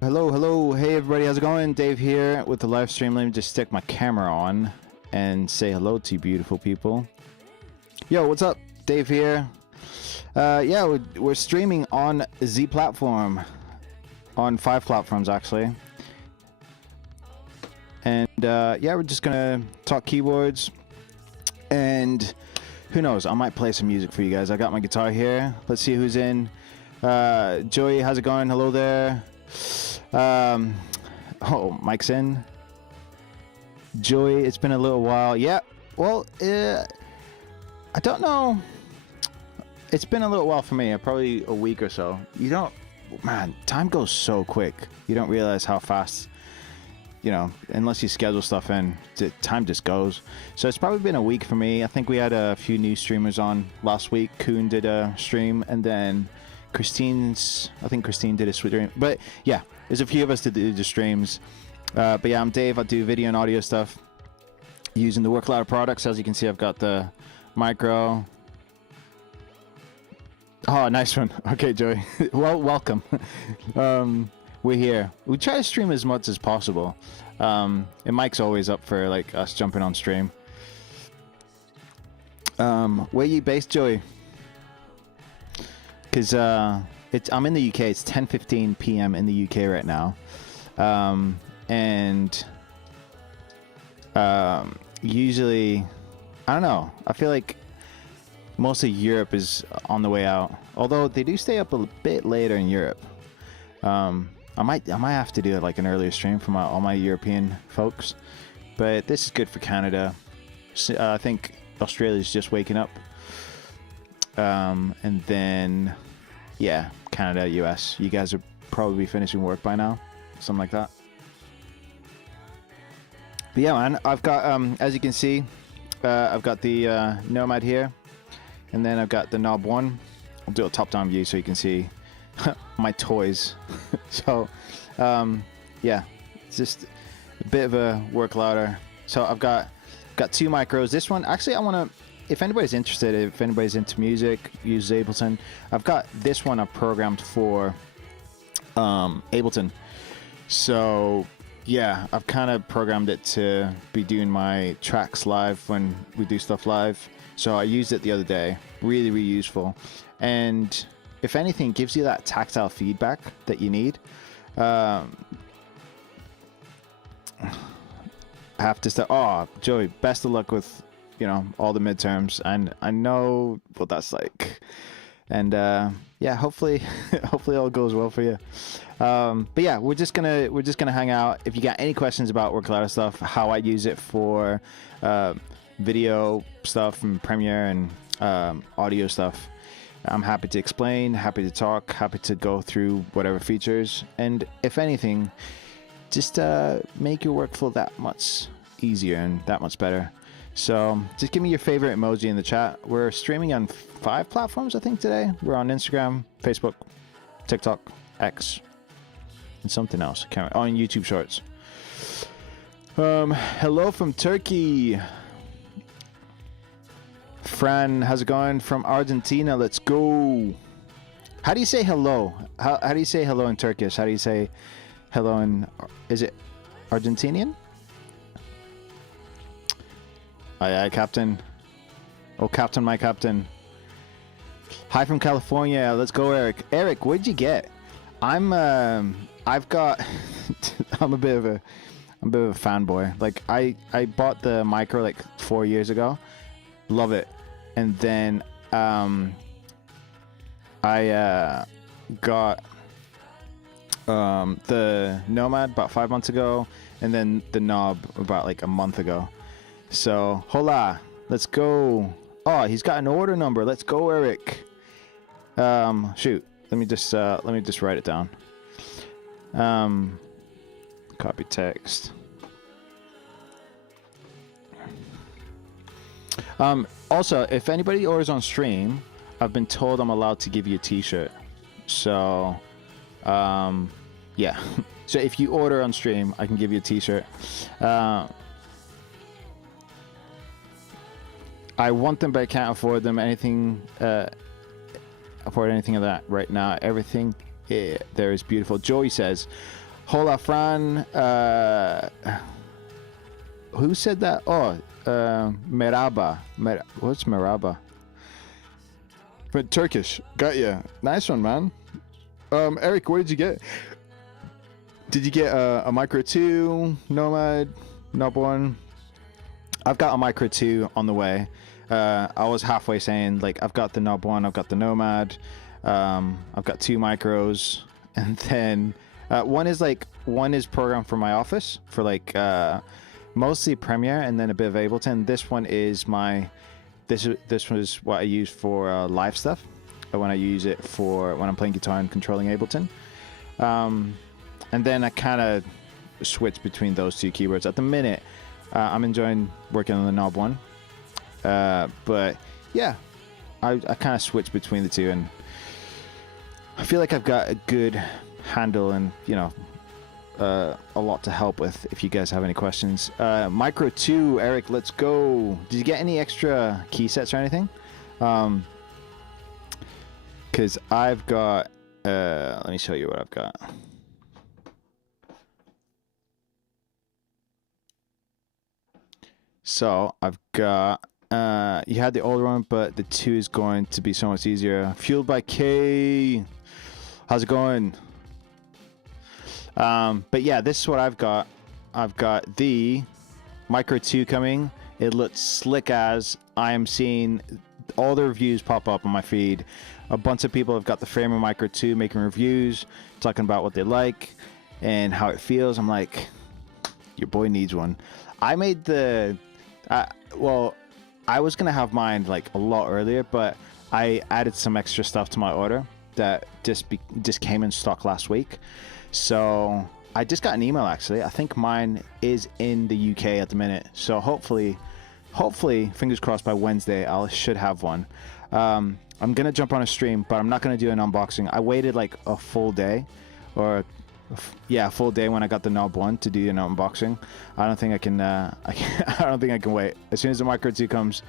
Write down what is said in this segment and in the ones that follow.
Hello, hello, hey everybody, how's it going? Dave here with the live stream. Let me just stick my camera on and say hello to you beautiful people. Yo, what's up? Dave here. Yeah, we're streaming on Z platform, on 5 platforms actually. And yeah, we're just gonna talk keyboards, and who knows, I might play some music for you guys. I got my guitar here. Let's see who's in. Joey, how's it going? Hello there. Oh, Mike's in. Joey, it's been a little while. Yeah, well, I don't know. It's been a little while for me, probably a week or so. You don't, man, time goes so quick. You don't realize how fast, you know, unless you schedule stuff in, time just goes. So it's probably been a week for me. I think we had a few new streamers on last week. Kuhn did a stream, and then I think Christine did a stream. But yeah, there's a few of us that do the streams. But yeah, I'm Dave. I do video and audio stuff using the Work Louder products. As you can see, I've got the micro. Oh, nice one. Okay, Joey. Well, welcome. We're here. We try to stream as much as possible. And Mike's always up for like us jumping on stream. Where you based, Joey? Because I'm in the UK. It's 10:15 p.m. in the UK right now, and usually, I don't know. I feel like most of Europe is on the way out. Although they do stay up a bit later in Europe. I might have to do like an earlier stream for all my European folks, but this is good for Canada. I think Australia's just waking up. And then, yeah, Canada, US. You guys are probably finishing work by now, something like that. But yeah, man, I've got, as you can see, I've got the Nomad here, and then I've got the Knob 1. I'll do a top-down view so you can see my toys. So, yeah, it's just a bit of a Work Louder. So I've got 2 micros. This one, actually, I want to. If anybody's interested, if anybody's into music, use Ableton. I've got this one I've programmed for Ableton. So yeah, I've kind of programmed it to be doing my tracks live when we do stuff live. So I used it the other day. Really, really useful. And if anything, it gives you that tactile feedback that you need. I have to start. Oh, Joey, best of luck with, you know, all the midterms, and I know what that's like. And yeah, hopefully all goes well for you. But yeah, we're just gonna hang out. If you got any questions about Work Louder stuff, how I use it for video stuff and Premiere and audio stuff, I'm happy to explain, happy to talk, happy to go through whatever features, and if anything, just make your workflow that much easier and that much better. So just give me your favorite emoji in the chat. We're streaming on 5 platforms, I think, today. We're on Instagram, Facebook, TikTok, X, and something else. On YouTube Shorts. Hello from Turkey. Fran, how's it going? From Argentina, let's go. How do you say hello? How do you say hello in Turkish? How do you say hello in, is it Argentinian? Aye, aye, Captain. Oh, Captain, my Captain. Hi from California. Let's go, Eric. Eric, what'd you get? I've got. I'm a bit of a fanboy. Like I bought the micro like 4 years ago. Love it. And then I got the Nomad about 5 months ago, and then the Knob about like a month ago. So, hola, let's go. Oh, he's got an order number. Let's go, Eric. Shoot. Let me just write it down. Copy text. Also, if anybody orders on stream, I've been told I'm allowed to give you a t-shirt. So, yeah. So if you order on stream, I can give you a t-shirt. I want them, but I can't afford them. Afford anything of that right now. Everything there is beautiful. Joey says, Hola, Fran. Who said that? Oh, Meraba. What's Meraba? But Turkish. Got ya. Nice one, man. Eric, what did you get? Did you get a Micro 2, Nomad, Knob 1? I've got a Micro 2 on the way. I was halfway saying, like, I've got the Knob 1, I've got the Nomad, I've got 2 Micros, and then one is programmed for my office, for like mostly Premiere and then a bit of Ableton. This one is this was what I use for live stuff, when I use it for when I'm playing guitar and controlling Ableton. And then I kind of switch between those 2 keyboards. At the minute, I'm enjoying working on the Knob 1. But yeah, I kind of switch between the 2, and I feel like I've got a good handle and, you know, a lot to help with if you guys have any questions. Micro 2, Eric, let's go. Did you get any extra key sets or anything? Because I've got, let me show you what I've got. So I've got, you had the older one, but the 2 is going to be so much easier. Fueled by K. How's it going? But yeah, this is what I've got. I've got the Micro 2 coming. It looks slick as. I am seeing all the reviews pop up on my feed. A bunch of people have got the Framer Micro 2 making reviews, talking about what they like and how it feels. I'm like, your boy needs one. I made the... well, I was gonna have mine like a lot earlier, but I added some extra stuff to my order that just came in stock last week. So I just got an email actually. I think mine is in the UK at the minute. So hopefully, fingers crossed, by Wednesday I should have one. I'm gonna jump on a stream, but I'm not gonna do an unboxing. I waited like a full day, or a full day when I got the Knob 1 to do an unboxing. I don't think I can. I don't think I can wait. As soon as the Micro 2 comes,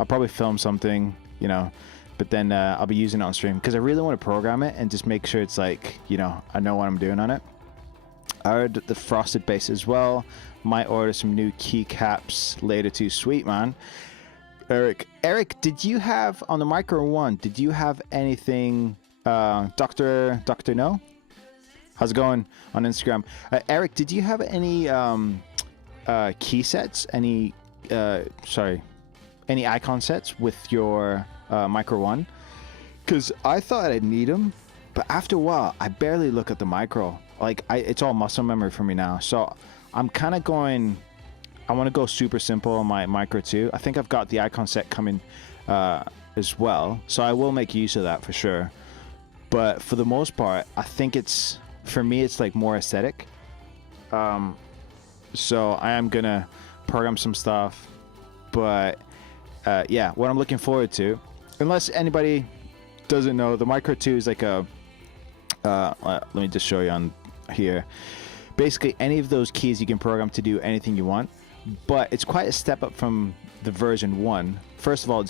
I'll probably film something, you know. But then I'll be using it on stream because I really want to program it and just make sure it's like, you know, I know what I'm doing on it. I ordered the frosted base as well. Might order some new keycaps later too. Sweet, man. Eric, did you have on the Micro 1? Did you have anything? Doctor No? How's it going on Instagram? Eric, did you have any key sets? Any icon sets with your Micro 1? Because I thought I'd need them, but after a while, I barely look at the Micro. Like, it's all muscle memory for me now. So I'm kind of going... I want to go super simple on my Micro 2. I think I've got the icon set coming as well. So I will make use of that for sure. But for the most part, I think it's... For me, it's like more aesthetic. So I am going to program some stuff. But yeah, what I'm looking forward to... Unless anybody doesn't know, the Micro 2 is like a... let me just show you on here. Basically, any of those keys you can program to do anything you want. But it's quite a step up from the version 1. First of all,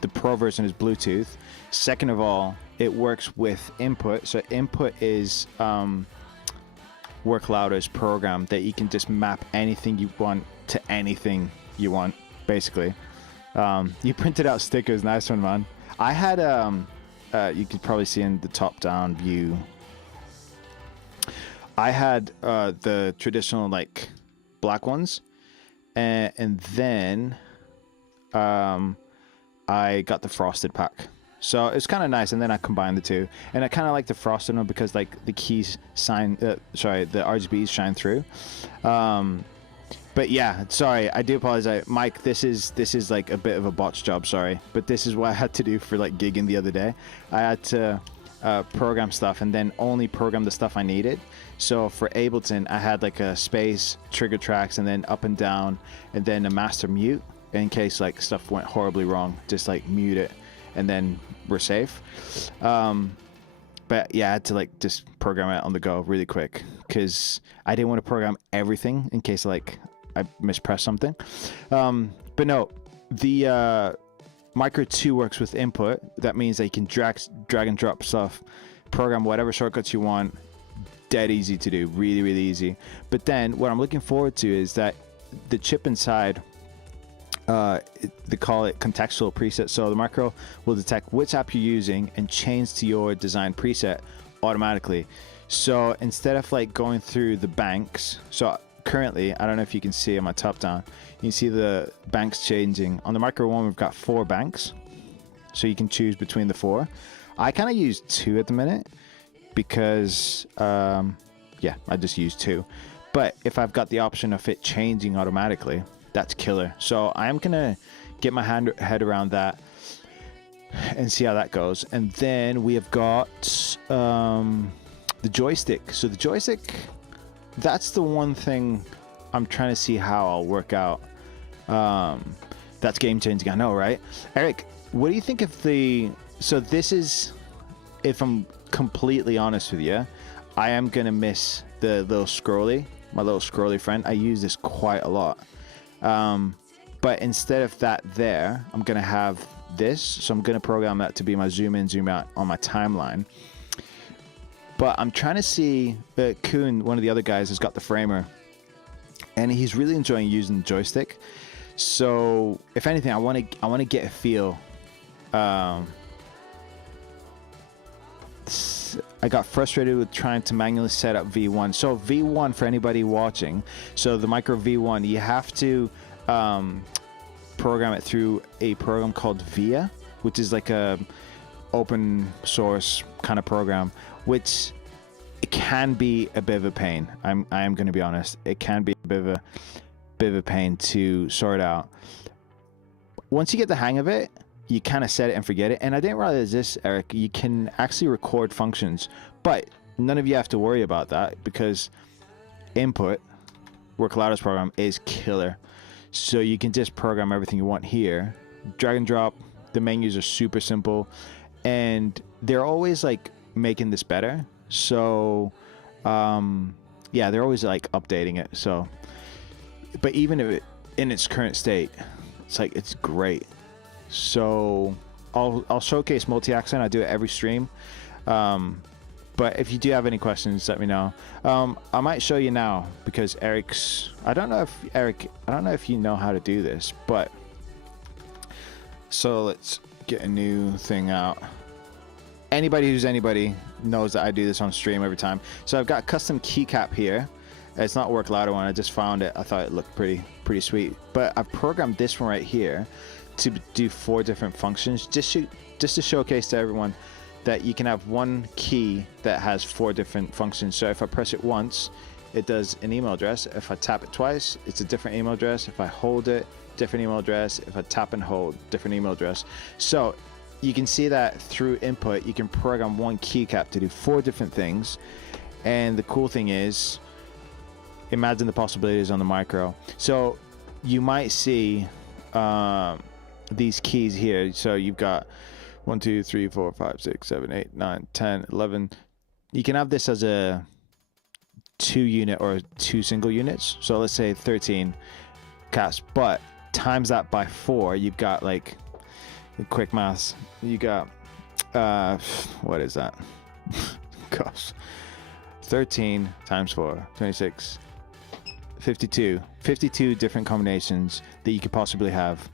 the Pro version is Bluetooth. Second of all, it works with input. So input is Work Louder's program that you can just map anything you want to anything you want, basically. You printed out stickers. Nice one, man. I had you could probably see in the top down view, I had the traditional like black ones, and then I got the frosted pack. So it's kind of nice, and then I combined the two, and I kind of like the frosted one because like the keys shine, the RGBs shine through. But yeah, sorry, I do apologize, Mike. This is like a bit of a botch job, sorry, but this is what I had to do for like gigging the other day. I had to program stuff and then only program the stuff I needed. So for Ableton, I had like a space, trigger tracks, and then up and down, and then a master mute in case like stuff went horribly wrong. Just like mute it, and then we're safe. But yeah, I had to like just program it on the go really quick because I didn't want to program everything in case like I mispressed something. But no, the Micro 2 works with input. That means that you can drag and drop stuff, program whatever shortcuts you want, dead easy to do, really, really easy. But then what I'm looking forward to is that the chip inside, they call it contextual preset. So the micro will detect which app you're using and change to your design preset automatically. So instead of like going through the banks, so currently, I don't know if you can see on my top down, you can see the banks changing. On the micro one, we've got 4 banks, so you can choose between the 4. I kind of use 2 at the minute because, yeah, I just use 2. But if I've got the option of it changing automatically, that's killer. So I am gonna get my head around that and see how that goes. And then we have got the joystick. So the joystick, that's the one thing I'm trying to see how I'll work out. That's game changing, I know, right? Eric, what do you think of the... So this is, if I'm completely honest with you, I am gonna miss the little scrolly, my little scrolly friend. I use this quite a lot. But instead of that there, I'm gonna have this. So I'm gonna program that to be my zoom in, zoom out on my timeline. But I'm trying to see, Kuhn, one of the other guys, has got the framer, and he's really enjoying using the joystick. So if anything, I want to get a feel. I got frustrated with trying to manually set up V1. So V1, for anybody watching, so the micro V1, you have to program it through a program called VIA, which is like a open source kind of program, which it can be a bit of a pain. I am going to be honest. It can be a bit of a pain to sort out. Once you get the hang of it, you kind of set it and forget it. And I didn't realize this, Eric. You can actually record functions, but none of you have to worry about that because input, Work Louder's program, is killer. So you can just program everything you want here. Drag and drop. The menus are super simple, and they're always like making this better. So yeah, they're always like updating it. So, but even if it, in its current state, it's like, it's great. So I'll showcase multi-accent. I do it every stream. But if you do have any questions, let me know. I might show you now because Eric's, I don't know if you know how to do this, but so let's get a new thing out. Anybody who's anybody knows that I do this on stream every time. So I've got custom keycap here. It's not Work Louder one. I just found it. I thought it looked pretty sweet. But I've programmed this one right here to do 4 different functions, just to showcase to everyone that you can have one key that has 4 different functions. So if I press it once, it does an email address. If I tap it twice, it's a different email address. If I hold it, different email address. If I tap and hold, different email address. So you can see that through input, you can program one keycap to do 4 different things. And the cool thing is, imagine the possibilities on the micro. So you might see these keys here. So you've got 1, 2, 3, 4, 5, 6, 7, 8, 9, 10, 11. You can have this as a 2 unit or 2 single units. So let's say 13 caps, but times that by 4, you've got like quick maths. You got what is that? Gosh, 13 times 4, 26, 52 different combinations that you could possibly have.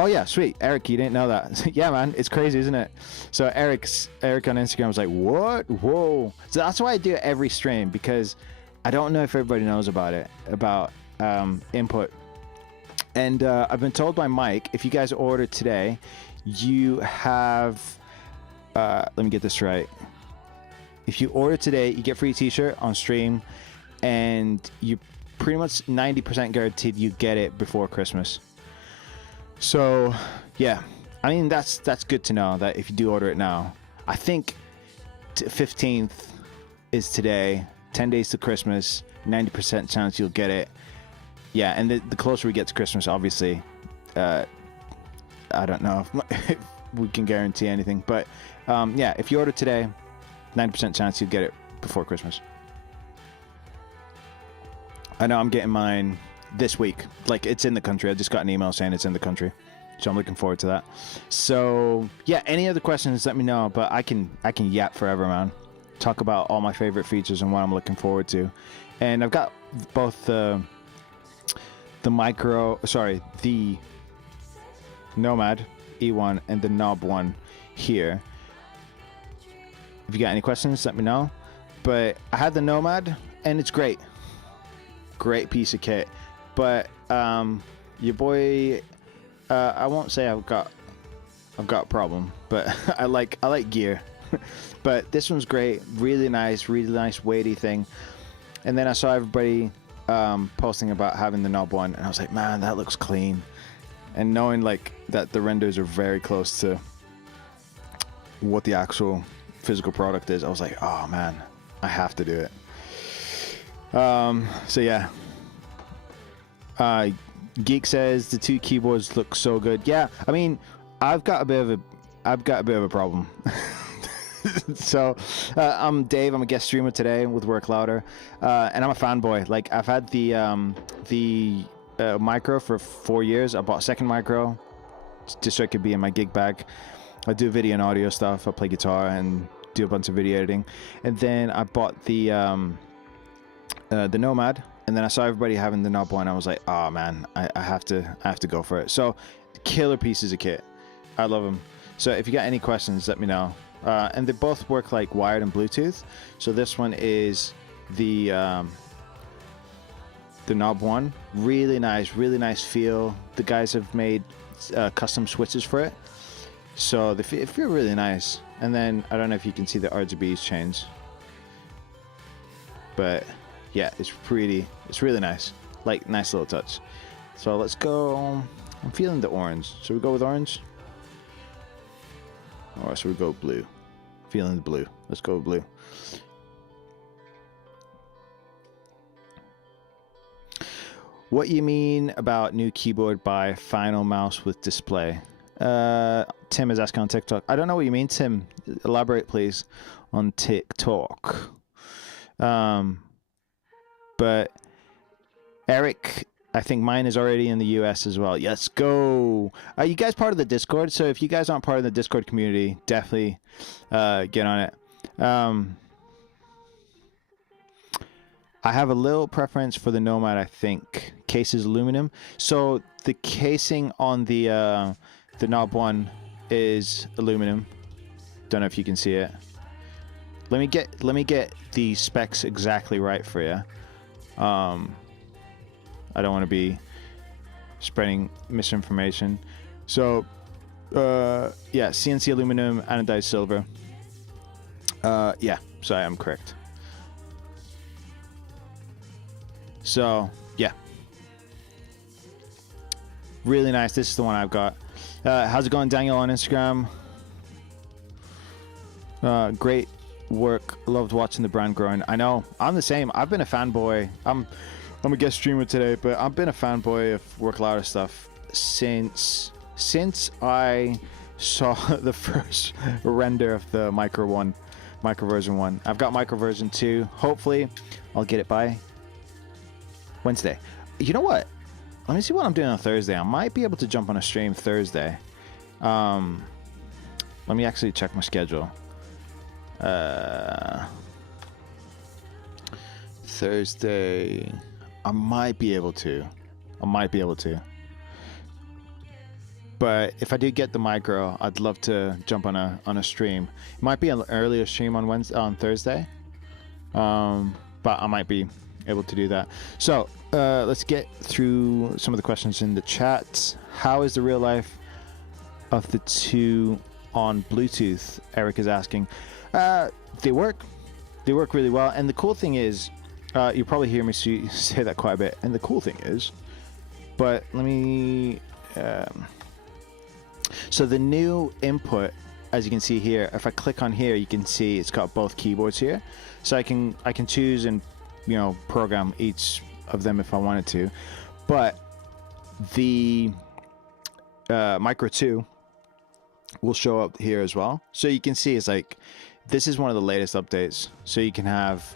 Oh yeah, sweet. Eric, you didn't know that. Yeah, man, it's crazy, isn't it? So Eric on Instagram was like, what? Whoa. So that's why I do it every stream, because I don't know if everybody knows about it, about input. And I've been told by Mike, if you guys order today, you have, let me get this right. If you order today, you get free t-shirt on stream, and you pretty much 90% guaranteed you get it before Christmas. So yeah, I mean, that's good to know that if you do order it now. I think 15th is today, 10 days to Christmas, 90% chance you'll get it. Yeah, and the closer we get to Christmas, obviously, I don't know if we can guarantee anything, but yeah, if you order today, 90% chance you'll get it before Christmas. I know I'm getting mine this week. Like, it's in the country. I just got an email saying it's in the country, so I'm looking forward to that. So yeah, any other questions, let me know. But I can yap forever, man. talk about all my favorite features and what I'm looking forward to. And I've got both the Nomad E1 and the Knob one here. If you got any questions, let me know. But I had the Nomad, and it's great piece of kit. But your boy, I won't say I've got a problem, but I like gear. But this one's great, really nice weighty thing. And then I saw everybody posting about having the Knob one, and I was like, man, that looks clean. And knowing like that the renders are very close to what the actual physical product is, I was like, oh man, I have to do it. So yeah. Geek says the two keyboards look so good. Yeah, I mean, I've got a bit of a problem. So I'm Dave. I'm a guest streamer today with Work Louder, and I'm a fanboy. Like, I've had the micro for 4 years. I bought a second micro just so it could be in my gig bag. I do video and audio stuff. I play guitar and do a bunch of video editing. And then I bought the Nomad, and then I saw everybody having the Knob one. I was like, oh man, I have to go for it. So killer pieces of kit. I love them. So if you got any questions, let me know. And they both work like wired and Bluetooth. So this one is the Knob one. Really nice feel. The guys have made custom switches for it, so they feel really nice. And then I don't know if you can see the RGBs change, but yeah, it's really nice. Like, nice little touch. So let's go. I'm feeling the orange. So we go with orange. Or so we go blue. Feeling the blue. Let's go with blue. What you mean about new keyboard by Final Mouse with display? Tim is asking on TikTok. I don't know what you mean, Tim. Elaborate, please, on TikTok. But Eric, I think mine is already in the US as well. Let's go. Are you guys part of the Discord? So if you guys aren't part of the Discord community, definitely get on it. I have a little preference for the Nomad, I think. Case is aluminum. So the casing on the Knob one is aluminum. Don't know if you can see it. Let me get the specs exactly right for you. I don't want to be spreading misinformation. So yeah, CNC aluminum, anodized silver. Yeah, so I am correct. So yeah, really nice. This is the one I've got. How's it going, Daniel, on Instagram? Great work. Loved watching the brand growing. I know, I'm the same. I've been a fanboy. I'm a guest streamer today, but I've been a fanboy of Work Louder stuff since I saw the first render of the micro version 1. I've got micro version 2. Hopefully I'll get it by Wednesday. You know what? Let me see what I'm doing on Thursday. I might be able to jump on a stream Thursday. Let me actually check my schedule. Thursday, I might be able to. But if I do get the micro, I'd love to jump on a stream. It might be an earlier stream on Thursday. But I might be able to do that. So let's get through some of the questions in the chat. How is the real life of the two on Bluetooth? Eric is asking. They work really well. And the cool thing is, you probably hear me say that quite a bit. And the cool thing is, but let me. So the new input, as you can see here, if I click on here, you can see it's got both keyboards here. So I can choose and program each of them if I wanted to. But the Micro 2 will show up here as well. So you can see it's like, this is one of the latest updates. So you can have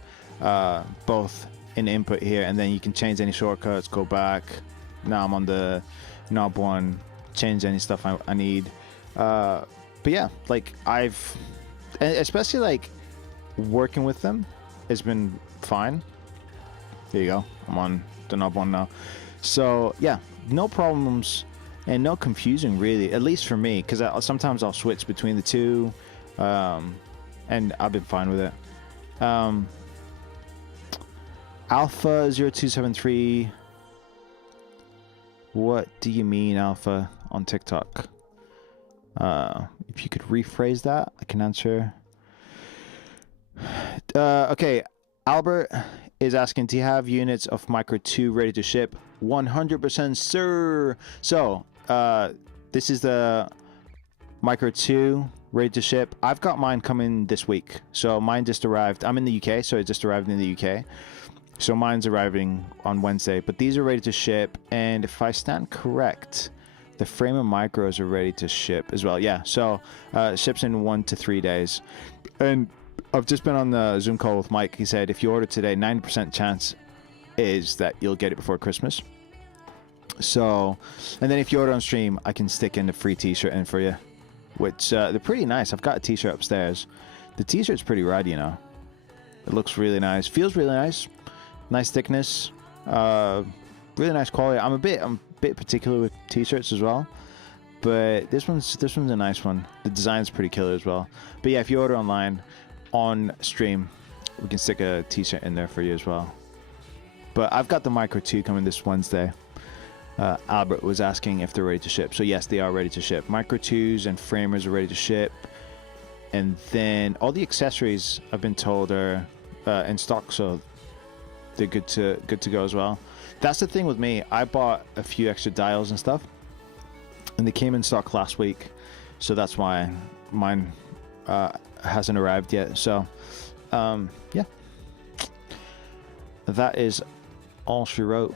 both in input here, and then you can change any shortcuts, go back. Now I'm on the Knob one, change any stuff I need. But yeah, like especially like working with them has been fine. There you go. I'm on the knob one now. So yeah, no problems and no confusing really, at least for me, because sometimes I'll switch between the two, and I've been fine with it. Alpha 0273. What do you mean, Alpha, on TikTok? If you could rephrase that, I can answer. Okay, Albert is asking, do you have units of Micro 2 ready to ship? 100%, sir. So, this is the Micro 2 ready to ship. I've got mine coming this week. So mine just arrived. I'm in the UK, so it just arrived in the UK. So mine's arriving on Wednesday, but these are ready to ship. And if I stand correct, the Framer Micros are ready to ship as well. Yeah, so ships in 1 to 3 days. And I've just been on the Zoom call with Mike. He said if you order today, 90% chance is that you'll get it before Christmas. So, and then if you order on stream, I can stick in the free t-shirt in for you, which they're pretty nice. I've got a t-shirt upstairs. The t-shirt's pretty rad, you know. It looks really nice, feels really nice. Nice thickness, really nice quality. I'm a bit particular with t-shirts as well, but this one's a nice one. The design's pretty killer as well. But yeah, if you order online on stream, we can stick a t-shirt in there for you as well. But I've got the Micro 2 coming this Wednesday. Albert was asking if they're ready to ship, so yes, they are ready to ship. Micro 2s and framers are ready to ship, and then all the accessories I've been told are in stock, so they're good to go as well. That's the thing with me. I bought a few extra dials and stuff, and they came in stock last week, so that's why mine hasn't arrived yet. So yeah, that is all she wrote.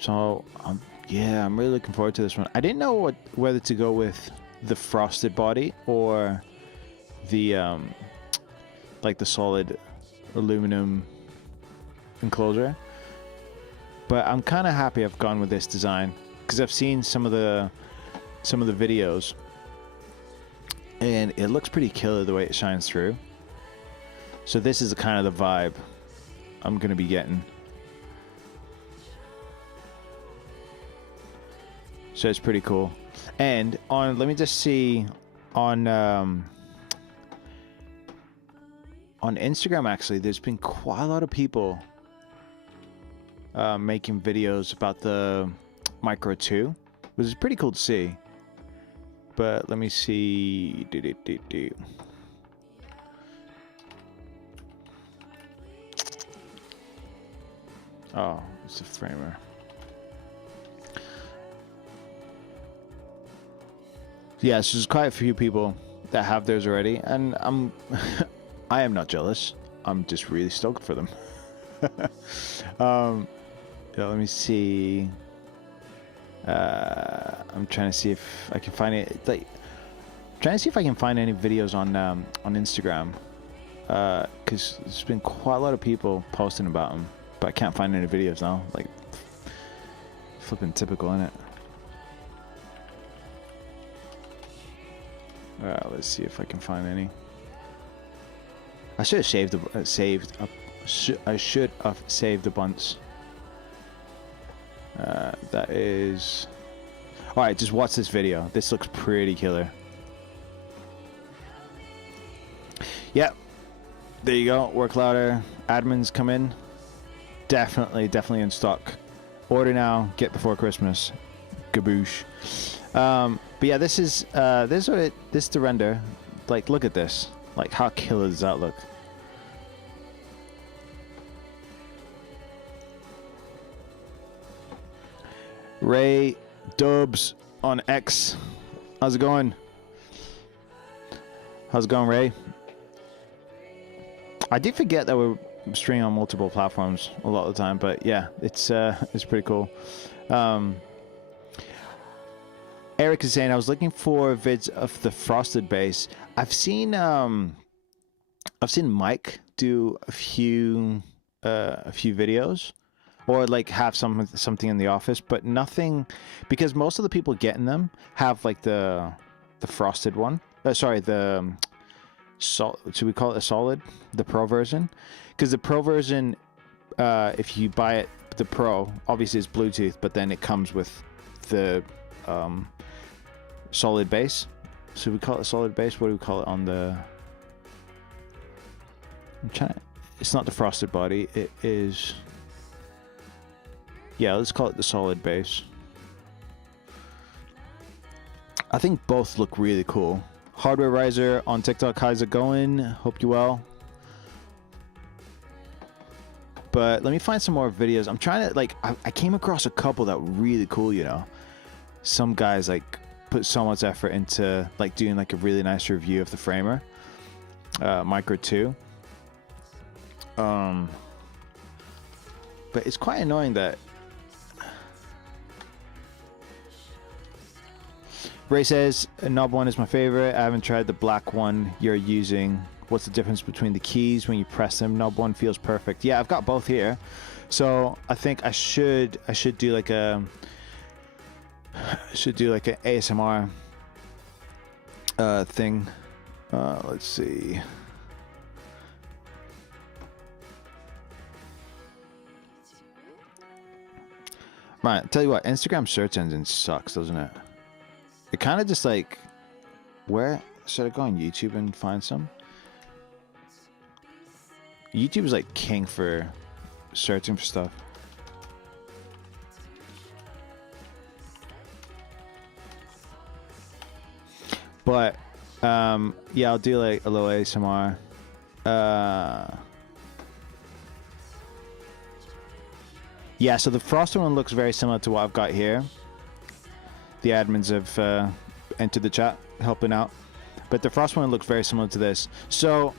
So yeah, I'm really looking forward to this one. I didn't know whether to go with the frosted body or the like the solid aluminum enclosure, but I'm kind of happy I've gone with this design because I've seen some of the videos and it looks pretty killer the way it shines through. So this is kind of the vibe I'm gonna be getting. So it's pretty cool. And on, let me just see, on Instagram actually, there's been quite a lot of people making videos about the Micro 2, which is pretty cool to see. But let me see. Oh, it's a framer. Yeah, so there's quite a few people that have theirs already, and I am not jealous. I'm just really stoked for them. Yeah, let me see. I'm trying to see if I can find it. Trying to see if I can find any videos on Instagram, because there's been quite a lot of people posting about them, but I can't find any videos now. Like, flipping typical, innit? Let's see if I can find any. I should have I should have saved a bunch. That is. All right, just watch this video. This looks pretty killer. Yep. There you go. Work louder. Admins come in. Definitely in stock. Order now. Get before Christmas. Gaboosh. But yeah, this is the render. Like, look at this. Like, how killer does that look? Ray Dubs on X. How's it going? How's it going, Ray? I do forget that we're streaming on multiple platforms a lot of the time, but yeah, it's pretty cool. Eric is saying, I was looking for vids of the frosted base. I've seen Mike do a few videos or like have something in the office, but nothing, because most of the people getting them have like the frosted one. Sorry, the should we call it a solid? The Pro version, because the Pro version, if you buy it, the Pro obviously is Bluetooth, but then it comes with the solid base. So we call it solid base. What do we call it on the? I'm trying to, it's not the frosted body. It is. Yeah, let's call it the solid base. I think both look really cool. Hardware Riser on TikTok, how's it going? Hope you well. But let me find some more videos. I'm trying to, like, I came across a couple that were really cool, you know. Some guys, like, put so much effort into, like, doing, like, a really nice review of the Framer. Micro 2. But it's quite annoying that Ray says knob one is my favorite. I haven't tried the black one you're using. What's the difference between the keys when you press them? Knob one feels perfect. Yeah, I've got both here, so I think I should do like a an ASMR thing. Let's see. Right, tell you what, Instagram search engine sucks, doesn't it? It kind of just like, where should I go on YouTube and find some? YouTube is like king for searching for stuff. But yeah, I'll do like a little ASMR. Yeah, so the frosted one looks very similar to what I've got here. The admins have entered the chat helping out, but the frost one looks very similar to this. So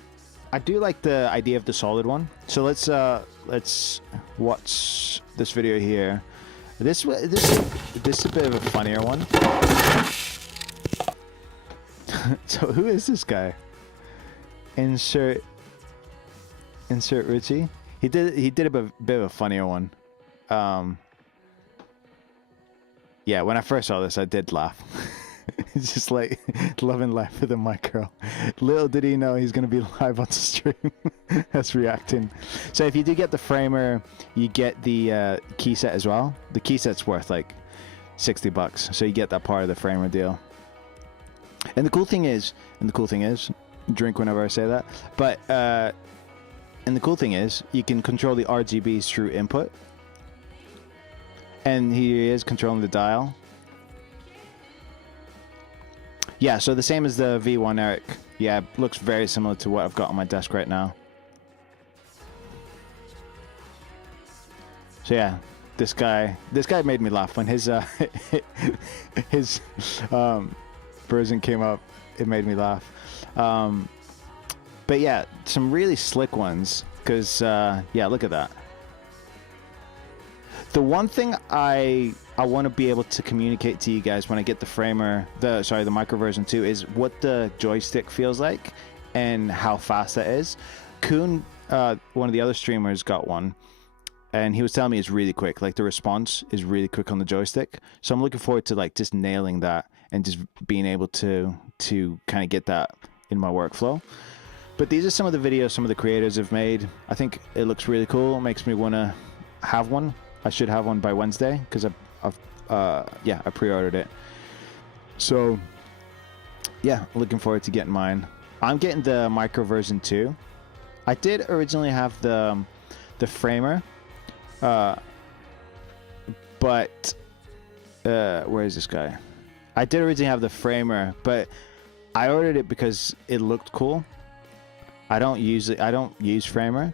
I do like the idea of the solid one. So let's watch this video here. This is a bit of a funnier one. So who is this guy? Insert Richie. He did a bit of a funnier one. Yeah, when I first saw this, I did laugh. It's just like loving life with a micro. Little did he know he's going to be live on stream. That's reacting. So if you do get the Framer, you get the key set as well. The key set's worth like $60, so you get that part of the Framer deal. And the cool thing is, drink whenever I say that. But and the cool thing is, you can control the RGBs through input. And he is controlling the dial. Yeah, so the same as the V1 Eric. Yeah, looks very similar to what I've got on my desk right now. So yeah, this guy made me laugh when his his version came up. It made me laugh. But yeah, some really slick ones. Cause yeah, look at that. The one thing I want to be able to communicate to you guys when I get the Framer, the micro version 2, is what the joystick feels like and how fast that is. Kuhn, one of the other streamers, got one, and he was telling me it's really quick. Like the response is really quick on the joystick. So I'm looking forward to like just nailing that and just being able to kind of get that in my workflow. But these are some of the videos some of the creators have made. I think it looks really cool. It makes me want to have one. I should have one by Wednesday because I pre-ordered it. So yeah, looking forward to getting mine. I'm getting the micro version 2. I did originally have the Framer, but where is this guy? I did originally have the Framer, but I ordered it because it looked cool. I don't use Framer.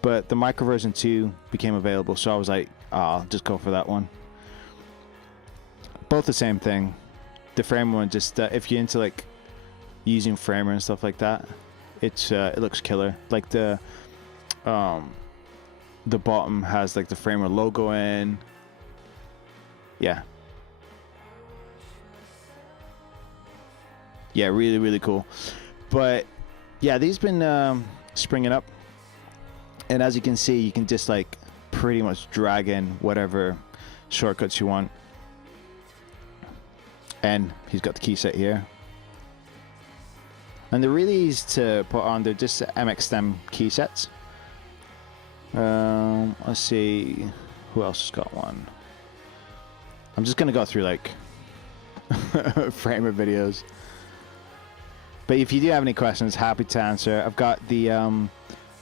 But the micro version 2 became available, so I was like, oh, I'll just go for that one. Both the same thing. The Framer one, just if you're into like using Framer and stuff like that, it looks killer. Like the bottom has like the Framer logo in. Yeah. Yeah, really, really cool. But yeah, these been springing up. And as you can see, you can just like pretty much drag in whatever shortcuts you want. And he's got the key set here. And they're really easy to put on. They're just MX Stem key sets. Let's see. Who else has got one? I'm just going to go through like Framer videos. But if you do have any questions, happy to answer. I've got the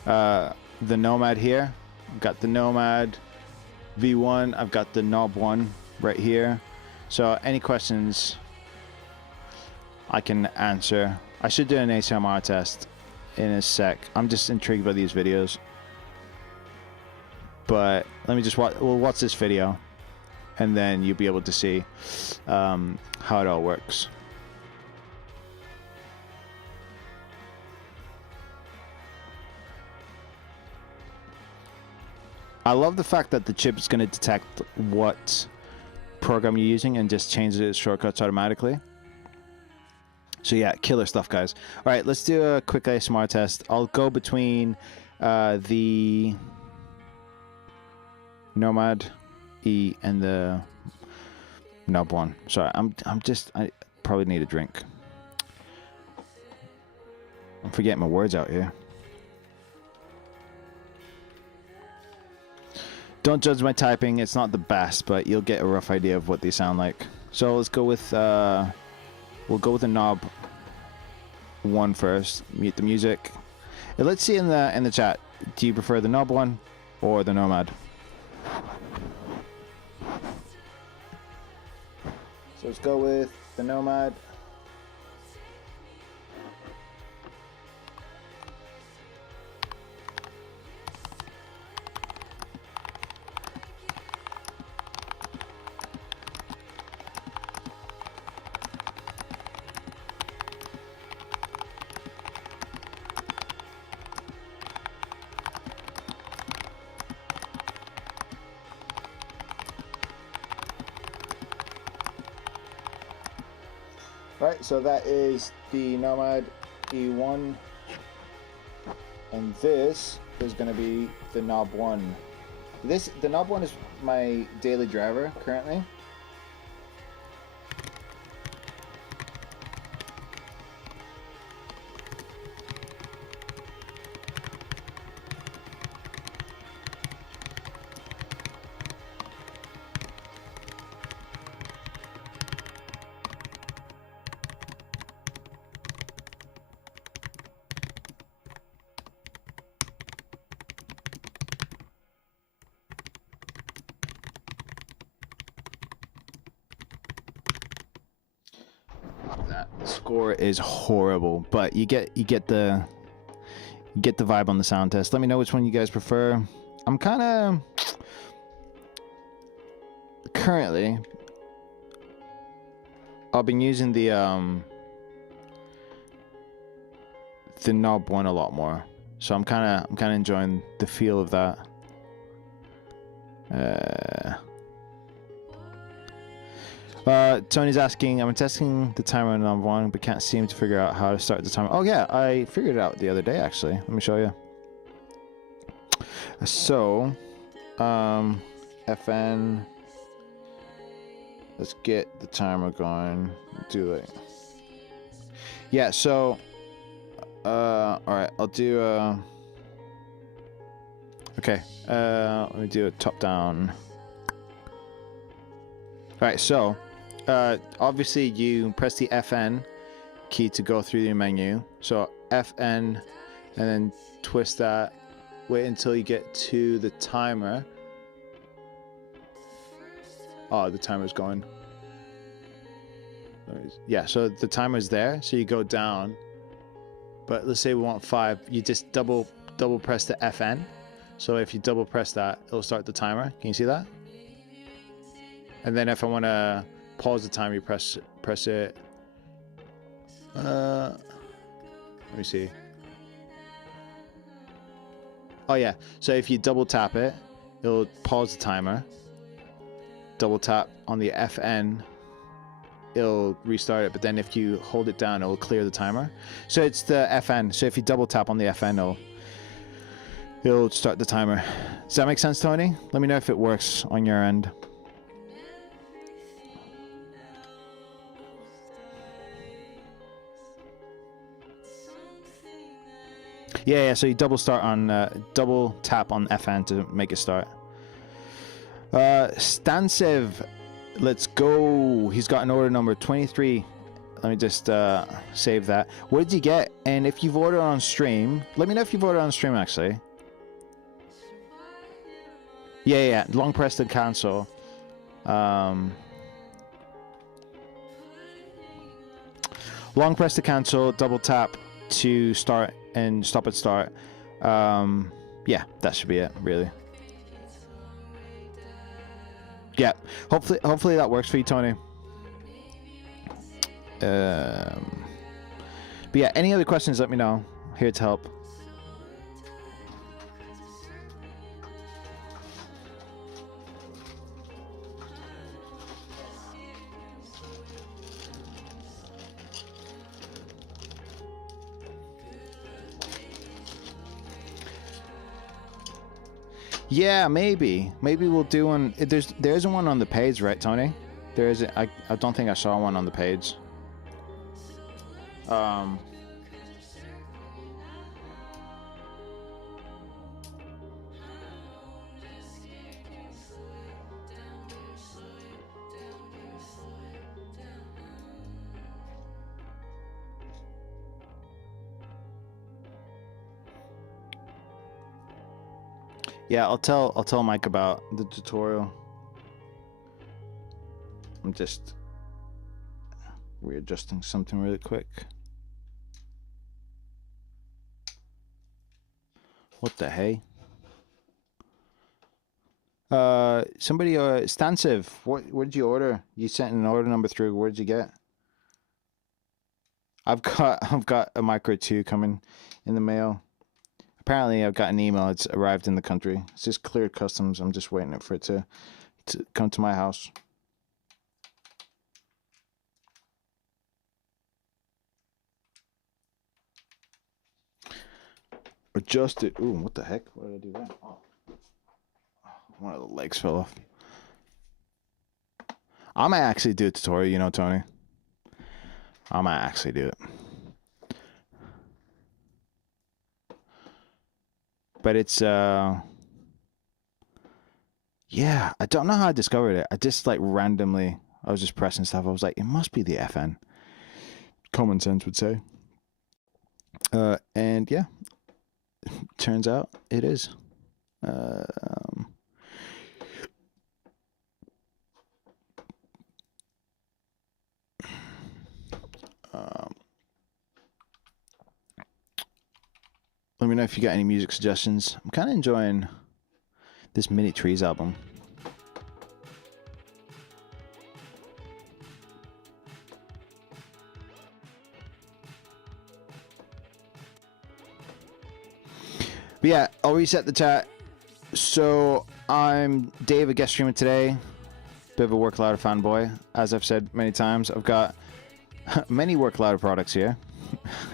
Nomad here. I've got the Nomad V1. I've got the Knob 1 right here. So any questions I can answer. I should do an ASMR test in a sec. I'm just intrigued by these videos. But let me just watch this video, and then you'll be able to see how it all works. I love the fact that the chip is going to detect what program you're using and just changes its shortcuts automatically. So yeah, killer stuff, guys. All right, let's do a quick ASMR test. I'll go between the Nomad E and the Knob 1. Sorry, I probably need a drink. I'm forgetting my words out here. Don't judge my typing. It's not the best, but you'll get a rough idea of what they sound like. So let's go with we'll go with the Knob 1 first. Mute the music. And let's see in the chat. Do you prefer the Knob 1 or the Nomad? So let's go with the Nomad. Right, so that is the Nomad E1, and this is going to be the Knob 1. The Knob 1 is my daily driver currently. That score is horrible, but you get the vibe on the sound test. Let me know which one you guys prefer. I'm kind of currently I've been using the Knob 1 a lot more, so I'm kind of enjoying the feel of that. Tony's asking, I'm testing the timer on Knob 1, but can't seem to figure out how to start the timer. Oh yeah, I figured it out the other day actually. Let me show you. So, FN. Let's get the timer going. Do it. Yeah. So, all right. I'll do. Okay. Let me do a top down. All right. So. Obviously you press the FN key to go through the menu. So FN and then twist that. Wait until you get to the timer. Oh, the timer's going. Yeah, so the timer's there. So you go down. But let's say we want 5. You just double press the FN. So if you double press that, it'll start the timer. Can you see that? And then if I want to pause the time, you press it. Let me see. Oh yeah, so if you double tap it, it'll pause the timer. Double tap on the FN, it'll restart it, but then if you hold it down, it'll clear the timer. So it's the FN. So if you double tap on the FN, He'll start the timer. Does that make sense, Tony? Let me know if it works on your end. Yeah, so you double tap on FN to make it start. Stansev, let's go. He's got an order number 23. Let me just save that. What did you get? And if you've ordered on stream, let me know if you've ordered on stream actually. Yeah, long press to cancel. Long press to cancel, double tap to start and stop at start. Yeah, that should be it, really. Yeah, hopefully that works for you, Tony. But yeah, any other questions, let me know. Here to help. Yeah, maybe we'll do one. There isn't one on the page, right, Tony? There isn't. I don't think I saw one on the page. Yeah, I'll tell Mike about the tutorial. I'm just readjusting something really quick. What the hey? Somebody, Stansev, what did you order? You sent an order number through. What did you get? I've got a Micro 2 coming in the mail. Apparently, I've got an email. It's arrived in the country. It's just cleared customs. I'm just waiting for it to come to my house. Adjust it. Ooh, what the heck? What did I do there? Oh, one of the legs fell off. I might actually do a tutorial, you know, Tony. I might actually do it. But it's yeah, I don't know how I discovered it. I just like randomly, I was just pressing stuff. I was like, it must be the FN. Common sense would say. And yeah, turns out it is. Let me know if you got any music suggestions. I'm kind of enjoying this Mini Trees album. But yeah, I'll reset the chat. So I'm Dave, a guest streamer today. Bit of a Work Louder fanboy. As I've said many times, I've got many Work Louder products here.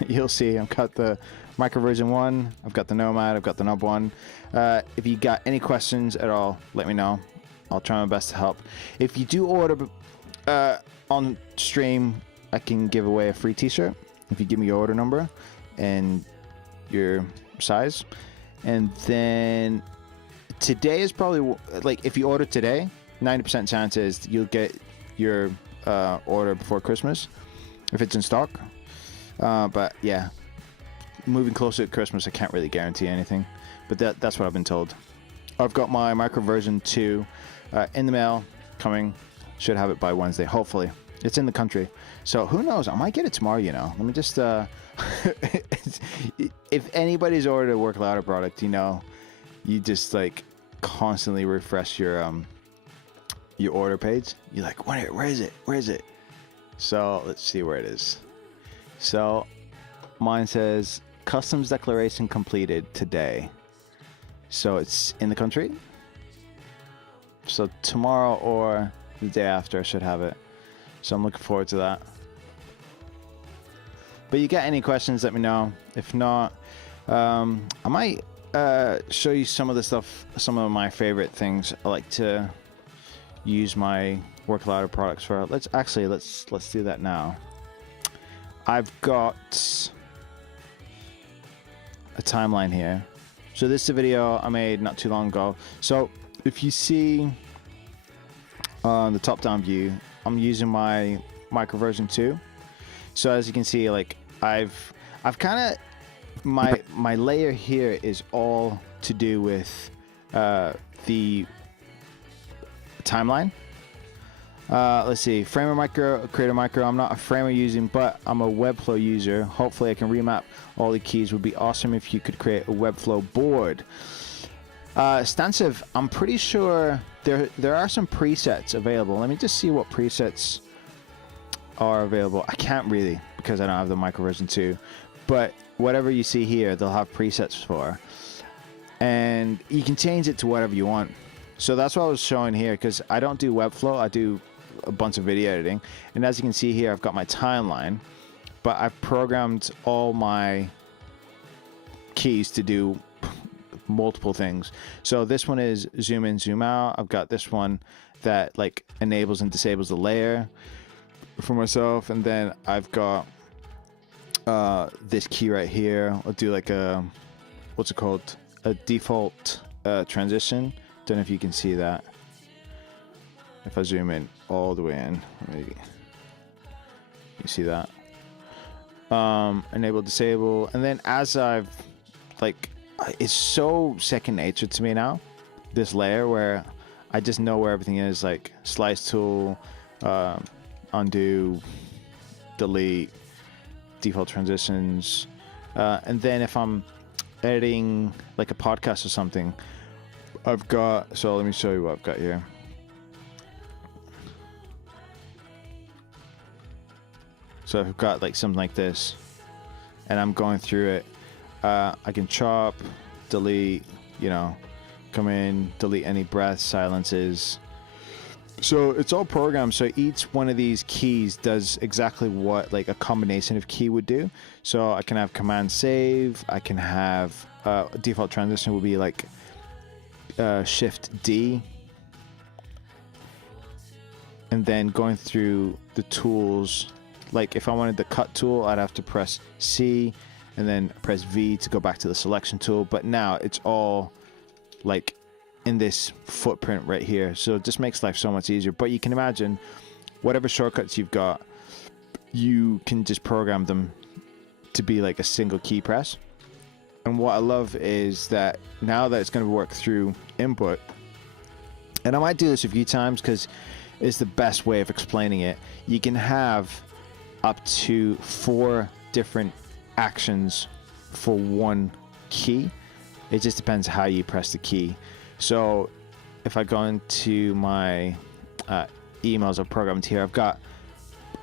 You'll see, I've got the Micro version 1, I've got the Nomad, I've got the Nub 1. If you got any questions at all, let me know. I'll try my best to help. If you do order on stream, I can give away a free t-shirt if you give me your order number and your size. And then today is probably, like, if you order today, 90% chance is you'll get your order before Christmas if it's in stock. But yeah, moving closer to Christmas, I can't really guarantee anything, but that's what I've been told. I've got my Micro version 2 in the mail coming. Should have it by Wednesday, hopefully. It's in the country, so who knows? I might get it tomorrow, you know. Let me just if anybody's ordered a Work Louder product, you know, you just like constantly refresh your order page. You're like, where is it? So let's see where it is. So mine says customs declaration completed today. So it's in the country. So tomorrow or the day after I should have it. So I'm looking forward to that. But you got any questions, let me know. If not, I might show you some of the stuff, some of my favorite things I like to use my Work Louder products for. Let's do that now. I've got a timeline here. So this is a video I made not too long ago. So if you see on the top down view, I'm using my Micro Version 2. So as you can see, like I've kind of my layer here is all to do with the timeline. Let's see, Framer Micro, Creator Micro. I'm not a Framer using, but I'm a Webflow user. Hopefully I can remap all the keys. Would be awesome if you could create a Webflow board. Stansiv, I'm pretty sure there are some presets available. Let me just see what presets are available. I can't really because I don't have the Micro Version 2, but whatever you see here, they'll have presets for, and you can change it to whatever you want. So that's what I was showing here, because I don't do Webflow, I do a bunch of video editing, and as you can see here, I've got my timeline, but I've programmed all my keys to do multiple things. So this one is zoom in, zoom out. I've got this one that like enables and disables the layer for myself, and then I've got this key right here. I'll do like a, what's it called, a default transition. Don't know if you can see that. If I zoom in all the way in, maybe you see that. Enable, disable, and then as I've like, it's so second nature to me now, this layer, where I just know where everything is, like slice tool, undo, delete, default transitions, and then if I'm editing like a podcast or something, I've got, so let me show you what I've got here. So I've got like something like this, and I'm going through it. I can chop, delete, you know, come in, delete any breaths, silences. So it's all programmed. So each one of these keys does exactly what like a combination of key would do. So I can have command save. I can have default transition will be like shift D, and then going through the tools, like if I wanted the cut tool, I'd have to press C and then press V to go back to the selection tool. But now it's all like in this footprint right here, so it just makes life so much easier. But you can imagine whatever shortcuts you've got, you can just program them to be like a single key press. And what I love is that now that it's going to work through input, and I might do this a few times because it's the best way of explaining it, you can have up to 4 different actions for one key. It just depends how you press the key. So if I go into my emails I've programmed here, I've got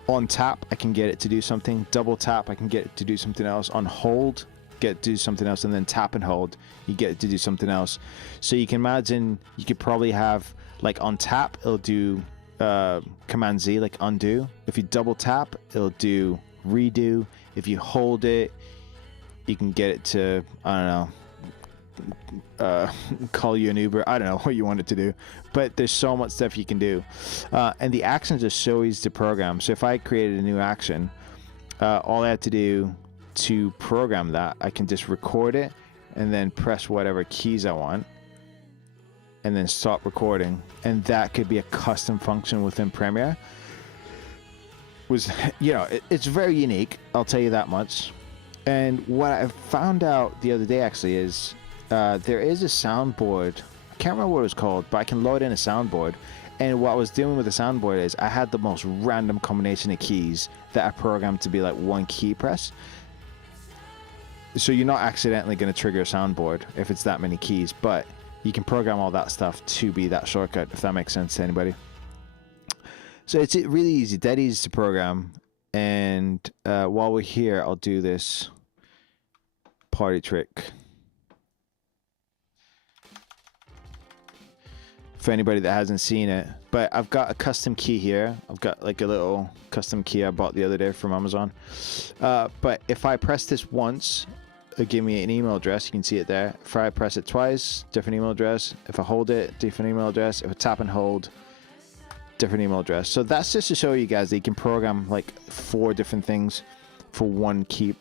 on tap, I can get it to do something. Double tap, I can get it to do something else. On hold, get it to do something else. And then tap and hold, you get it to do something else. So you can imagine you could probably have like on tap, it'll do command Z, like undo. If you double tap, it'll do redo. If you hold it, you can get it to, I don't know, call you an Uber. I don't know what you want it to do, but there's so much stuff you can do, and the actions are so easy to program. So if I created a new action, all I have to do to program that, I can just record it and then press whatever keys I want and then stop recording, and that could be a custom function within Premiere. It's very unique, I'll tell you that much. And what I found out the other day actually is there is a soundboard. I can't remember what it was called, but I can load in a soundboard. And what I was doing with the soundboard is I had the most random combination of keys that I programmed to be like one key press. So you're not accidentally going to trigger a soundboard if it's that many keys, but you can program all that stuff to be that shortcut, if that makes sense to anybody. So it's really easy, dead easy to program. And while we're here, I'll do this party trick for anybody that hasn't seen it. But I've got a custom key here. I've got like a little custom key I bought the other day from Amazon. But if I press this once, give me an email address. You can see it there. If I press it twice, different email address. If I hold it, different email address. If I tap and hold, different email address. So that's just to show you guys that you can program like 4 different things for one key,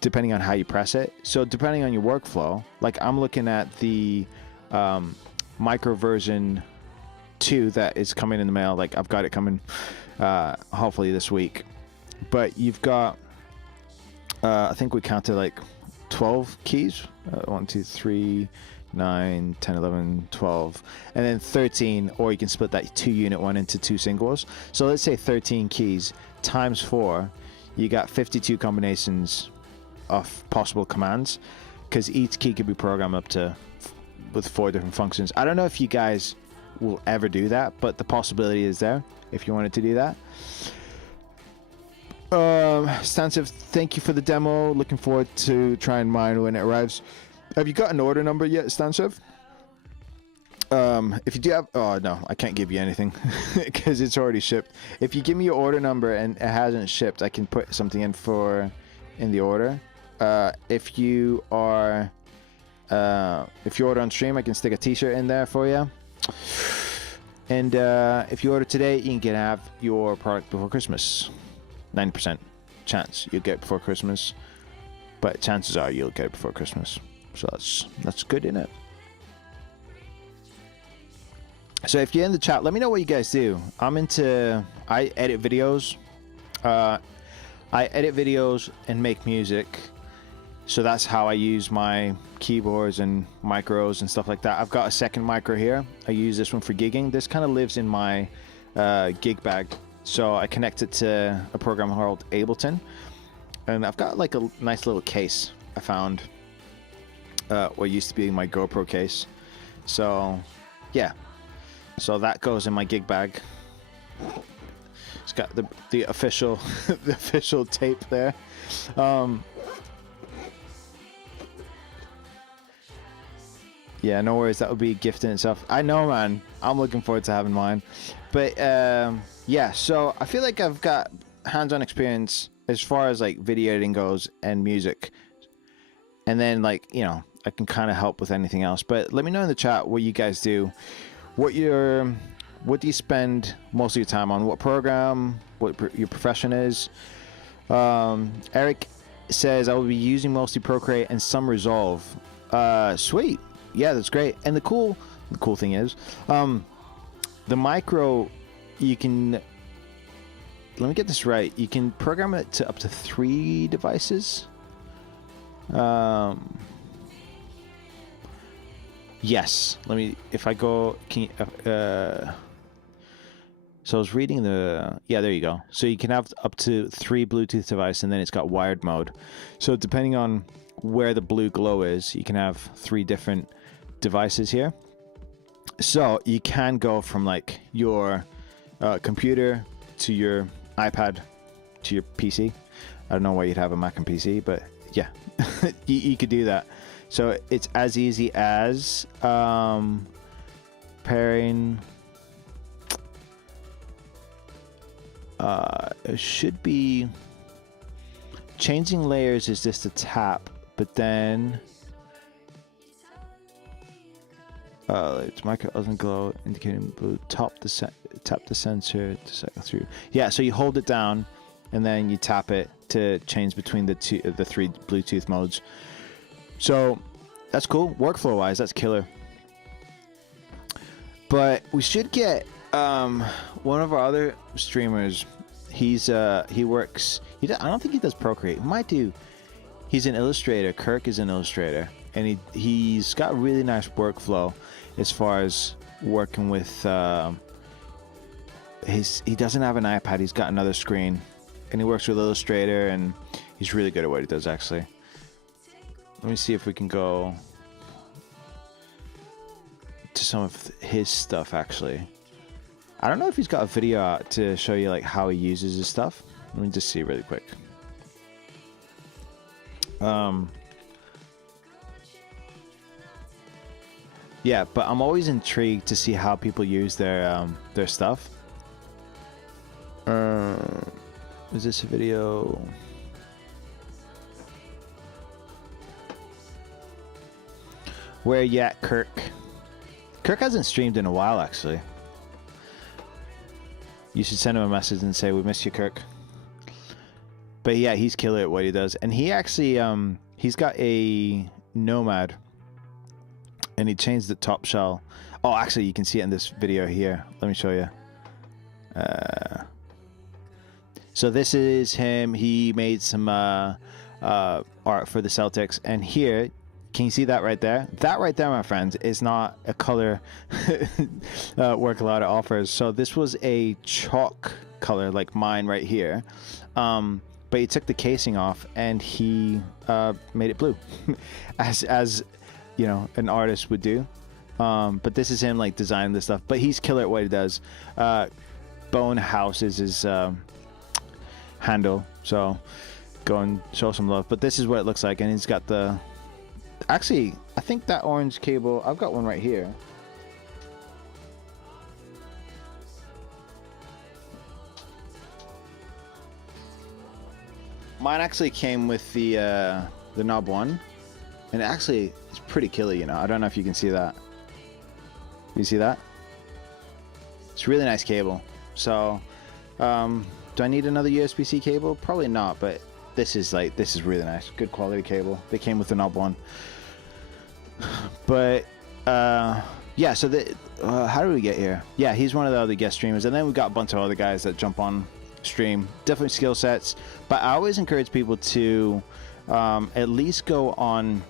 depending on how you press it. So depending on your workflow, like I'm looking at the micro version 2 that is coming in the mail. Like I've got it coming hopefully this week. But you've got I think we counted like 12 keys. 1, 2, 3, 9, 10, 11, 12, and then 13, or you can split that 2 unit one into 2 singles. So let's say 13 keys times 4, you got 52 combinations of possible commands, because each key could be programmed up to with 4 different functions. I don't know if you guys will ever do that, but the possibility is there if you wanted to do that. Stansiv, thank you for the demo. Looking forward to trying mine when it arrives. Have you got an order number yet, Stansiv? If you do have, oh no, I can't give you anything because it's already shipped. If you give me your order number and it hasn't shipped, I can put something in the order. If you order on stream, I can stick a t-shirt in there for you. And if you order today, you can have your product before Christmas. 90% chance you'll get it before Christmas, but chances are you'll get it before Christmas. So that's good, isn't it? So if you're in the chat, let me know what you guys do. I edit videos. I edit videos and make music. So that's how I use my keyboards and micros and stuff like that. I've got a second micro here. I use this one for gigging. This kind of lives in my gig bag. So I connect it to a program called Ableton. And I've got like a nice little case I found. What used to be my GoPro case. So yeah. So that goes in my gig bag. It's got the official the official tape there. Yeah, no worries. That would be a gift in itself. I know, man. I'm looking forward to having mine. But yeah, so I feel like I've got hands-on experience as far as like video editing goes and music. And then like, you know, I can kind of help with anything else. But let me know in the chat what you guys do. What do you spend most of your time on? What program? What your profession is? Eric says I will be using mostly Procreate and some Resolve. Sweet. Yeah, that's great. And the cool thing is, the micro, you can, let me get this right. You can program it to up to 3 devices. Yes. Let me, if I go, so I was reading yeah, there you go. So you can have up to 3 Bluetooth devices, and then it's got wired mode. So depending on where the blue glow is, you can have 3 different devices here. So you can go from like your computer to your iPad to your PC. I don't know why you'd have a Mac and PC, but yeah, you could do that. So it's as easy as pairing. It should be changing layers is just a tap, but then it's micro doesn't glow, indicating blue. Tap the sensor to cycle through. Yeah, so you hold it down, and then you tap it to change between the 3 Bluetooth modes. So that's cool. Workflow wise, that's killer. But we should get one of our other streamers. He works. I don't think he does Procreate. He might do. He's an illustrator. Kirk is an illustrator, and he's got really nice workflow as far as working with he doesn't have an iPad. He's got another screen, and he works with Illustrator, and he's really good at what he does, actually. Let me see if we can go to some of his stuff, actually. I don't know if he's got a video out to show you like how he uses his stuff. Let me just see really quick. Yeah, but I'm always intrigued to see how people use their stuff. Is this a video? Where you at, Kirk? Kirk hasn't streamed in a while, actually. You should send him a message and say we miss you, Kirk. But yeah, he's killer at what he does, and he actually he's got a Nomad, and he changed the top shell. Oh, actually, you can see it in this video here. Let me show you. So this is him. He made some art for the Celtics, and here, can you see that right there? That right there, my friends, is not a color Work Ladder offers. So this was a chalk color like mine right here, but he took the casing off and he made it blue, as you know, an artist would do. But this is him like designing this stuff. But he's killer at what he does. Bone House is his handle, so go and show some love. But this is what it looks like, and he's got the. Actually, I think that orange cable, I've got one right here. Mine actually came with the knob one, and actually it's pretty killer, you know. I don't know if you can see that. You see that? It's a really nice cable. So, do I need another USB-C cable? Probably not, but this is really nice. Good quality cable. They came with the knob one. But yeah, so how do we get here? Yeah, he's one of the other guest streamers, and then we've got a bunch of other guys that jump on stream, different skill sets. But I always encourage people to at least go on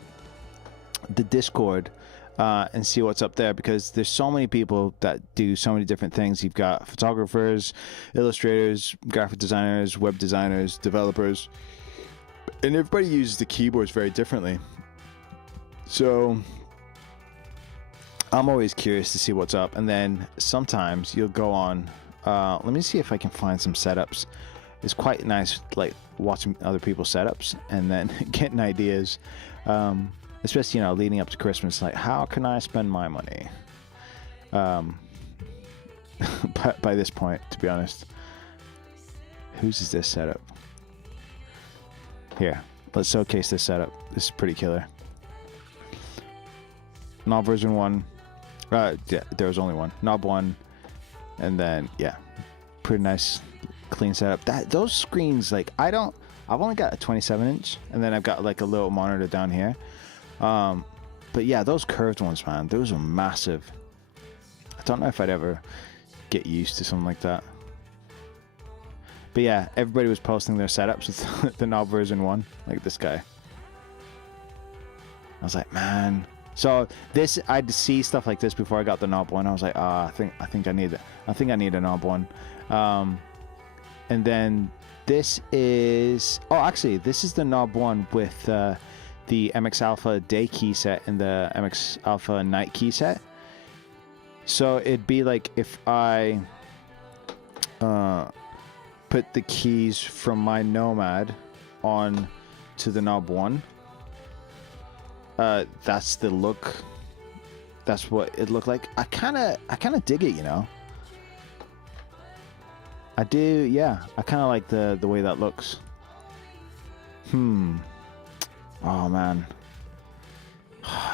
the Discord and see what's up there, because there's so many people that do so many different things. You've got photographers, illustrators, graphic designers, web designers, developers, and everybody uses the keyboards very differently. So I'm always curious to see what's up, and then sometimes you'll go on. Let me see if I can find some setups. It's quite nice, like watching other people's setups and then getting ideas, especially, you know, leading up to Christmas. Like, how can I spend my money? By this point, to be honest, whose is this setup? Here, let's showcase this setup. This is pretty killer. Knob version 1. Yeah, there was only one. Knob 1. And then, yeah, pretty nice, clean setup. Those screens, like, I've only got a 27-inch, and then I've got, like, a little monitor down here. But, yeah, those curved ones, man, those are massive. I don't know if I'd ever get used to something like that. But, yeah, everybody was posting their setups with the knob version 1, like this guy. I was like, man. So this, I'd see stuff like this before I got the knob one. I was like, I think I need it. I think I need a knob one. And then this is, oh, actually, this is the knob one with the MX Alpha Day key set and the MX Alpha Night key set. So it'd be like if I put the keys from my Nomad on to the knob one. That's the look. That's what it looked like. I kind of dig it, you know. I do, yeah. I kind of like the way that looks. Oh man.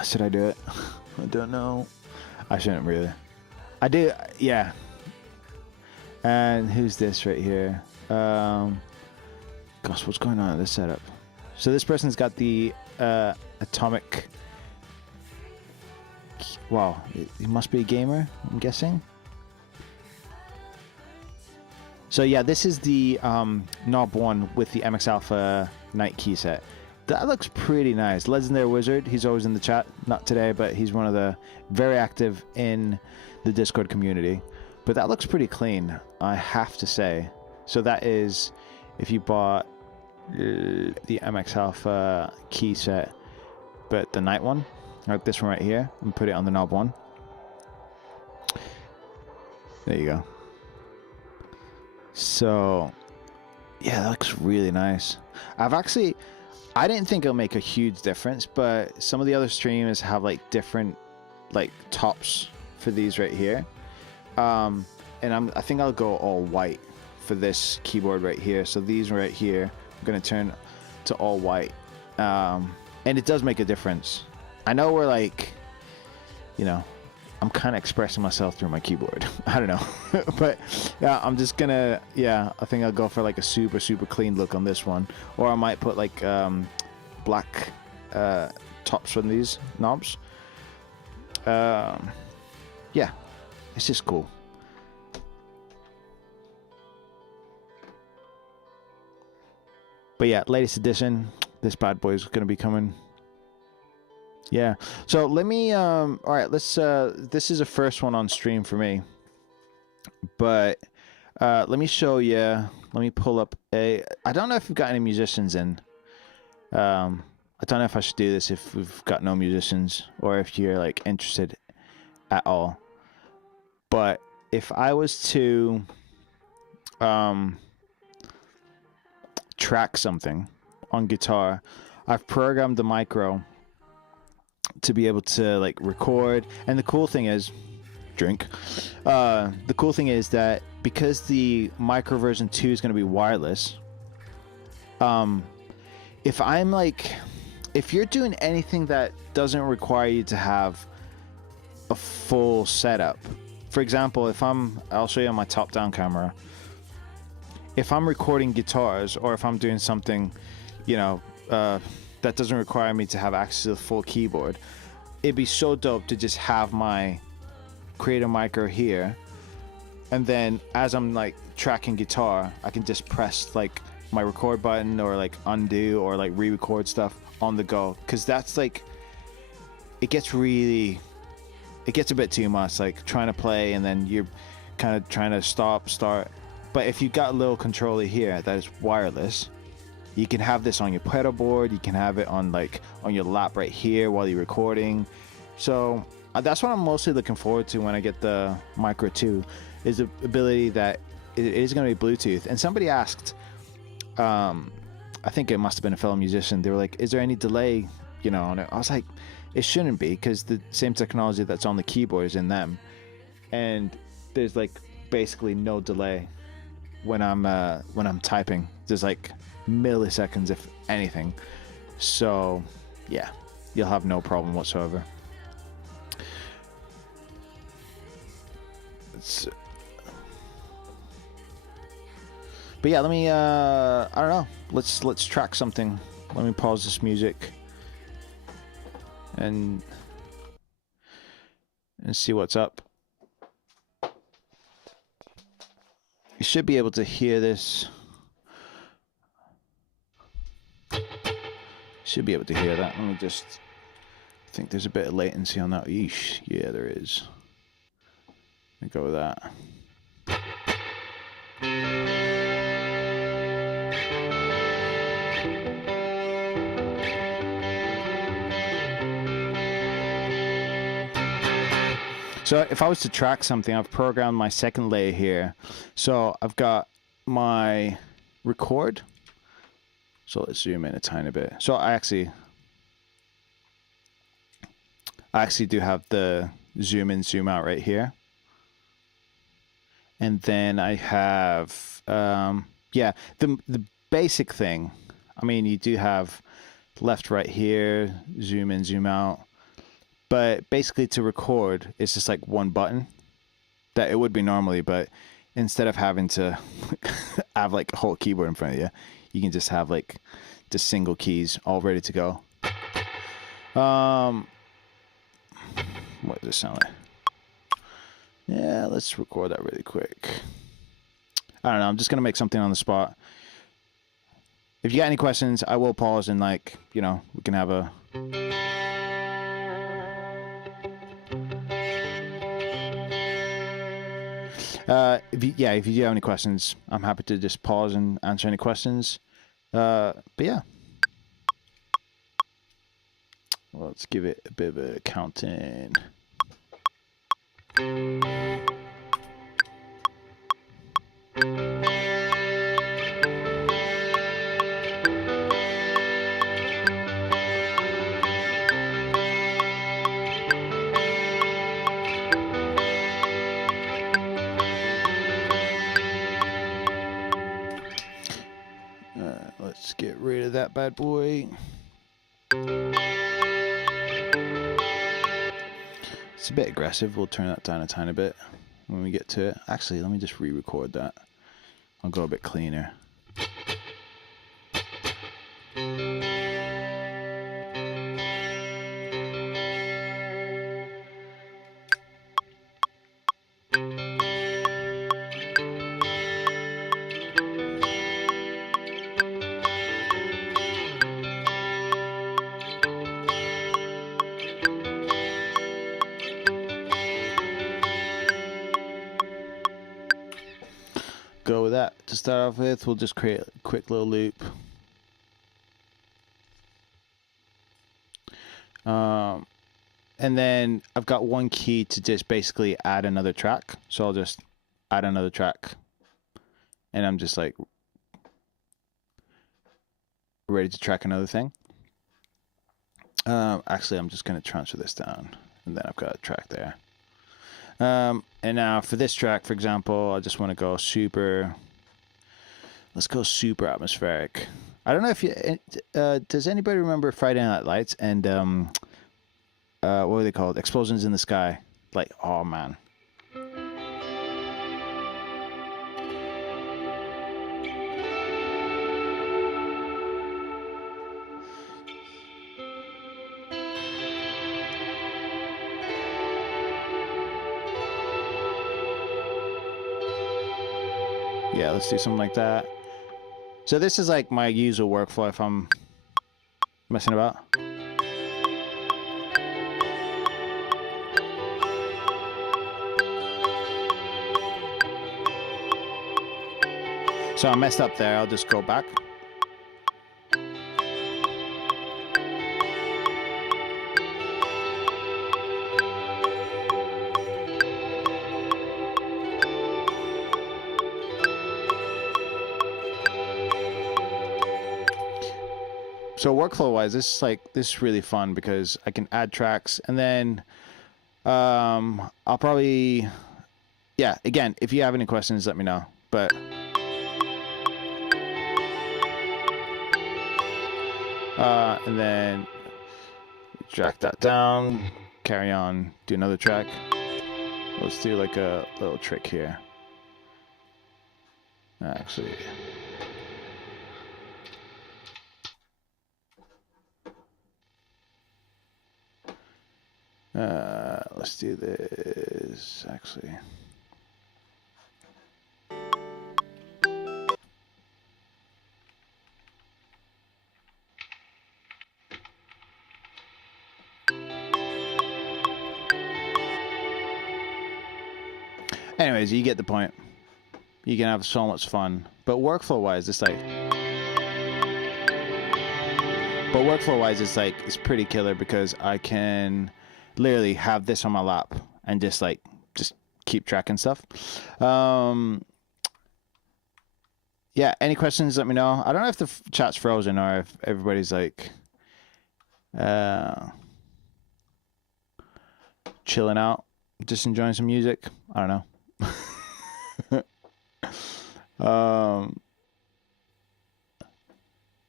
Should I do it? I don't know. I shouldn't really. I do, yeah. And who's this right here? Gosh, what's going on in this setup? So this person's got the Atomic. Wow, he must be a gamer, I'm guessing. So yeah, this is the knob one with the MX Alpha Night key set. That looks pretty nice. Legendary Wizard, he's always in the chat. Not today, but he's one of the very active in the Discord community. But that looks pretty clean, I have to say. So that is, if you bought the MX Alpha key set, but the night one, like this one right here, and put it on the knob one. There you go. So yeah, that looks really nice. I didn't think it'll make a huge difference, but some of the other streamers have like different like tops for these right here. And I think I'll go all white for this keyboard right here. So these right here, I'm gonna turn to all white. And it does make a difference. I know we're like you know, I'm kind of expressing myself through my keyboard. I don't know. But yeah, I'm just gonna, yeah, I think I'll go for like a super, super clean look on this one. Or I might put like black tops on these knobs. Yeah, it's just cool. But yeah, latest edition, this bad boy is gonna be coming. Yeah. So let me all right, let's this is a first one on stream for me. But let me show you. Let me pull up a I don't know if we've got any musicians in. I don't know if I should do this if we've got no musicians or if you're like interested at all. But if I was to track something on guitar, I've programmed the micro to be able to like record. And the cool thing is, the cool thing is that because the micro version 2 is going to be wireless, if you're doing anything that doesn't require you to have a full setup, for example, I'll show you on my top-down camera. If I'm recording guitars or if I'm doing something, that doesn't require me to have access to the full keyboard, it'd be so dope to just have my creator micro here, and then as I'm like tracking guitar, I can just press like my record button or like undo or like re-record stuff on the go, because that's like it gets a bit too much, like trying to play and then you're kind of trying to start. But if you've got a little controller here that is wireless, you can have this on your pedal board, you can have it on your lap right here while you're recording. So that's what I'm mostly looking forward to when I get the Micro 2, is the ability that it is going to be Bluetooth. And somebody asked, I think it must have been a fellow musician, they were like, is there any delay, on it? I was like, it shouldn't be, because the same technology that's on the keyboard is in them. And there's like basically no delay when I'm typing. There's like milliseconds, if anything. So yeah, you'll have no problem whatsoever. But yeah, let me I don't know, let's track something. Let me pause this music and see what's up. You should be able to hear this. Should be able to hear that. Let me just, I think there's a bit of latency on that. Yeesh. Yeah, there is. Let me go with that. So if I was to track something, I've programmed my second layer here. So I've got my record. So let's zoom in a tiny bit. So I actually do have the zoom in, zoom out right here. And then I have, the basic thing. I mean, you do have left, right here, zoom in, zoom out. But basically to record, it's just like one button that it would be normally, but instead of having to have like a whole keyboard in front of you, you can just have like just single keys all ready to go. What does it sound like? Yeah, let's record that really quick. I don't know, I'm just gonna make something on the spot. If you got any questions, I will pause and we can have a if you do have any questions, I'm happy to just pause and answer any questions. But yeah, well, let's give it a bit of a count-in. Let's get rid of that bad boy. It's a bit aggressive. We'll turn that down a tiny bit when we get to it. Actually, let me just re-record that. I'll go a bit cleaner. Go with that. To start off with, we'll just create a quick little loop. And then I've got one key to just basically add another track. So I'll just add another track. And I'm just like ready to track another thing. Actually, I'm just going to transfer this down. And then I've got a track there. And now for this track, for example, I just want to go super. Let's go super atmospheric. I don't know if you. Does anybody remember Friday Night Lights and what were they called? Explosions in the Sky. Like, oh man. Yeah, let's do something like that. So this is like my usual workflow if I'm messing about. So I messed up there. I'll just go back. So workflow wise, this is really fun because I can add tracks and then I'll probably, yeah, again, if you have any questions, let me know. But and then drag that down, carry on, do another track. Let's do like a little trick here. Actually, let's do this actually. Anyways, you get the point. You can have so much fun. But workflow-wise, it's like... But workflow-wise, it's pretty killer because I can literally have this on my lap and just keep tracking stuff. Yeah, any questions, let me know. I don't know if the chat's frozen or if everybody's like... chilling out, just enjoying some music. I don't know.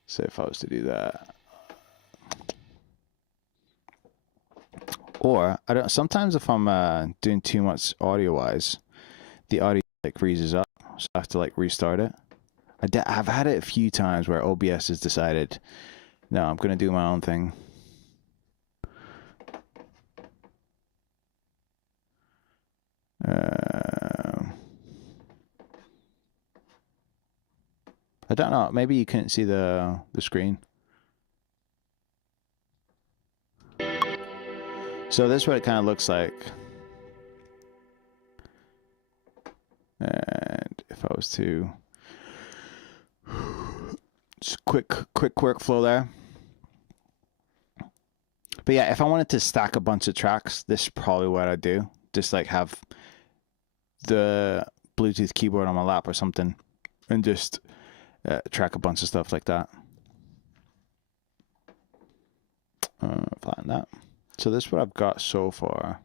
So if I was to do that, or I don't. Sometimes if I'm doing too much audio wise, the audio like freezes up, so I have to like restart it. I've had it a few times where OBS has decided, no, I'm gonna do my own thing. I don't know. Maybe you couldn't see the screen. So this is what it kind of looks like. And if I was to just quick workflow there. But yeah, if I wanted to stack a bunch of tracks, this is probably what I'd do. Just like have the Bluetooth keyboard on my lap or something and just track a bunch of stuff like that. Flatten that. So this is what I've got so far.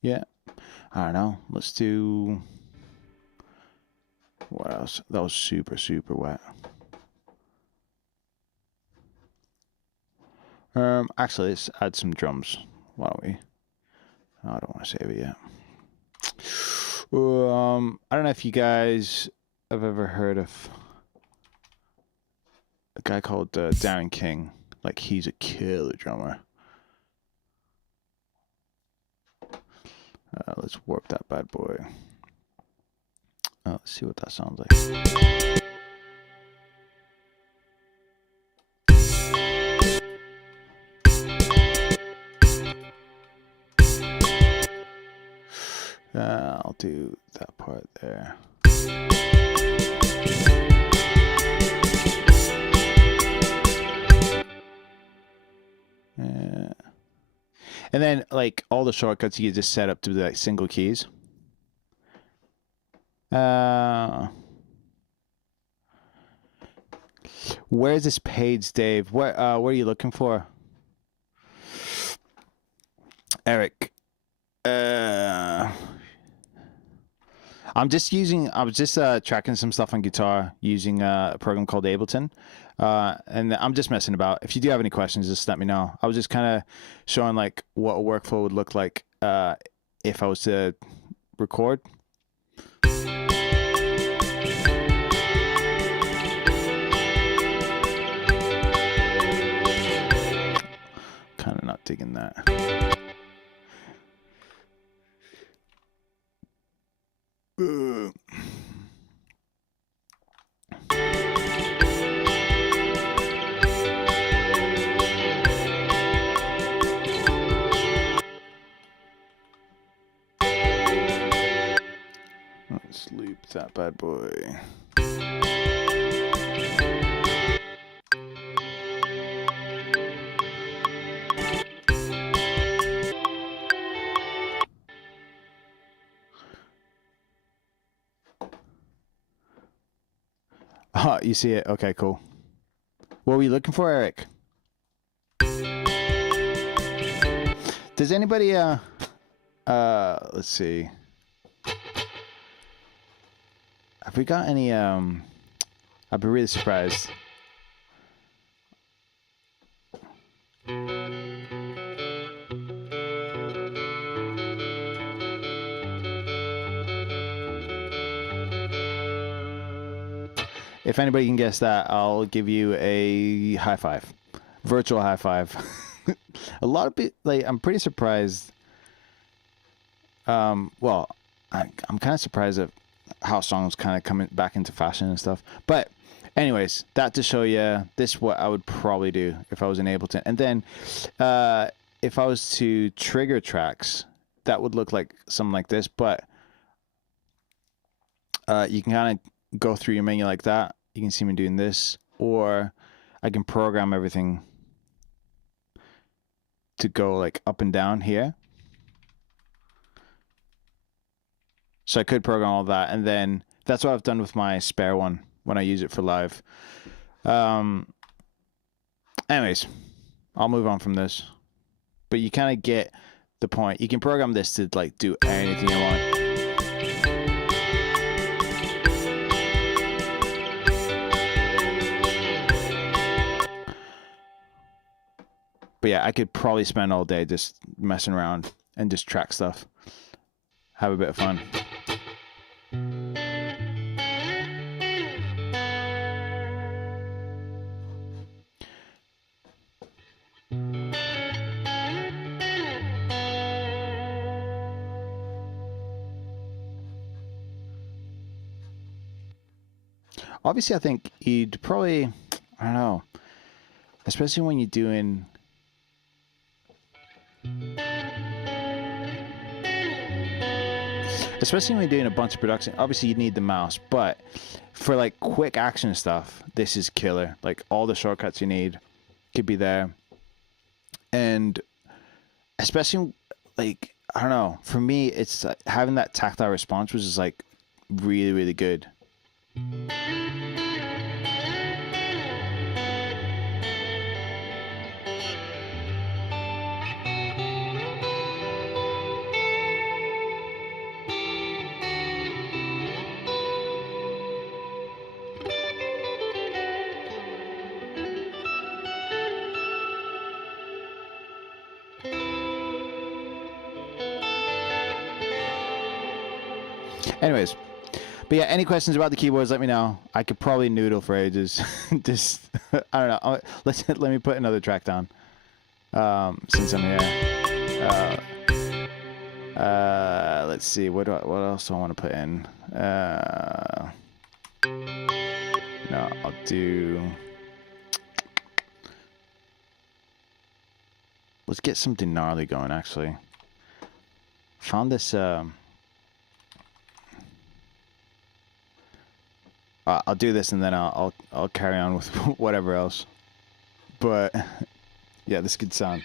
Yeah, I don't know. Let's do What else? That was super, super wet. Actually, let's add some drums. Why don't we? Oh, I don't want to save it yet. I don't know if you guys have ever heard of a guy called Darren King. Like, he's a killer drummer. Let's warp that bad boy. Let's see what that sounds like. I'll do that part there. And then, like, all the shortcuts you just set up to be like single keys. Where's this page, Dave? What are you looking for? Eric. I was just tracking some stuff on guitar using a program called Ableton. And I'm just messing about. If you do have any questions, just let me know. I was just kind of showing like what a workflow would look like if I was to record. Kind of not digging that. Let's loop that bad boy. Oh, you see it? Okay, cool. What were you looking for, Eric? Does anybody let's see. Have we got any I'd be really surprised. If anybody can guess that, I'll give you a high five. Virtual high five. A lot of people, like, I'm pretty surprised. Well, I'm kind of surprised at how songs kind of coming back into fashion and stuff. But anyways, that to show you, this is what I would probably do if I was in Ableton. And then if I was to trigger tracks, that would look like something like this. But you can kind of go through your menu like that. You can see me doing this, or I can program everything to go like up and down here. So I could program all that, and then that's what I've done with my spare one when I use it for live. Anyways, I'll move on from this, but you kind of get the point. You can program this to like do anything you want. But yeah, I could probably spend all day just messing around and just track stuff. Have a bit of fun. Obviously, I think you'd probably, I don't know, especially when you're doing... Especially when you're doing a bunch of production, obviously you need the mouse, but for like quick action stuff, this is killer. Like all the shortcuts you need could be there. And especially like, I don't know, for me, it's like having that tactile response, which is like really, really good. Anyways, but yeah, any questions about the keyboards, let me know. I could probably noodle for ages. Just, I don't know. Let me put another track down. Since I'm here. Let's see. What else do I want to put in? No, I'll do. Let's get something gnarly going. Actually, found this. I'll do this and then I'll carry on with whatever else. But yeah, this could sound.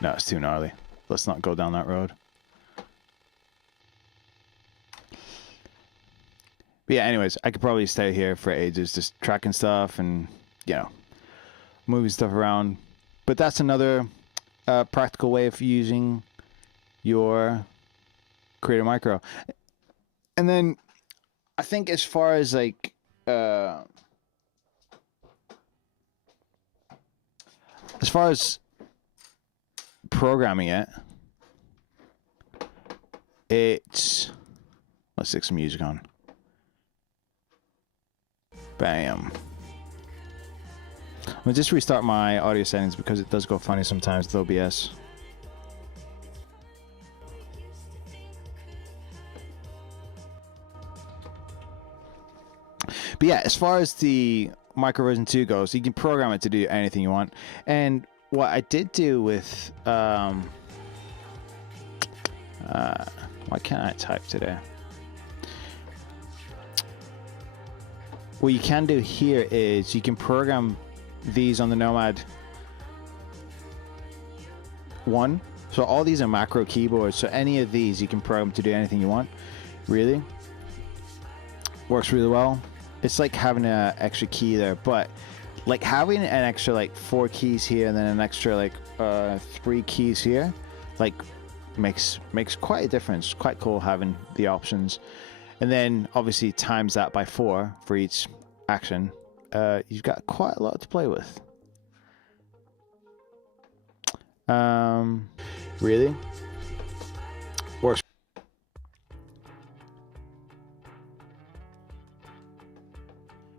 No, it's too gnarly. Let's not go down that road. But yeah, anyways, I could probably stay here for ages just tracking stuff and, you know, moving stuff around. But that's another practical way of using your Creator Micro. And then I think as far as like as far as programming it, it's, let's stick some music on. Bam. I'm gonna just restart my audio settings because it does go funny sometimes with OBS. But yeah, as far as the Micro version 2 goes, you can program it to do anything you want. And what I did do with why can't I type today? What you can do here is you can program these on the Nomad 1. So all these are macro keyboards. So any of these you can program to do anything you want. Really works really well. It's like having an extra key there, but like having an extra like 4 keys here and then an extra like 3 keys here, like makes quite a difference. Quite cool having the options. And then obviously times that by 4 for each action. You've got quite a lot to play with. Really? Works.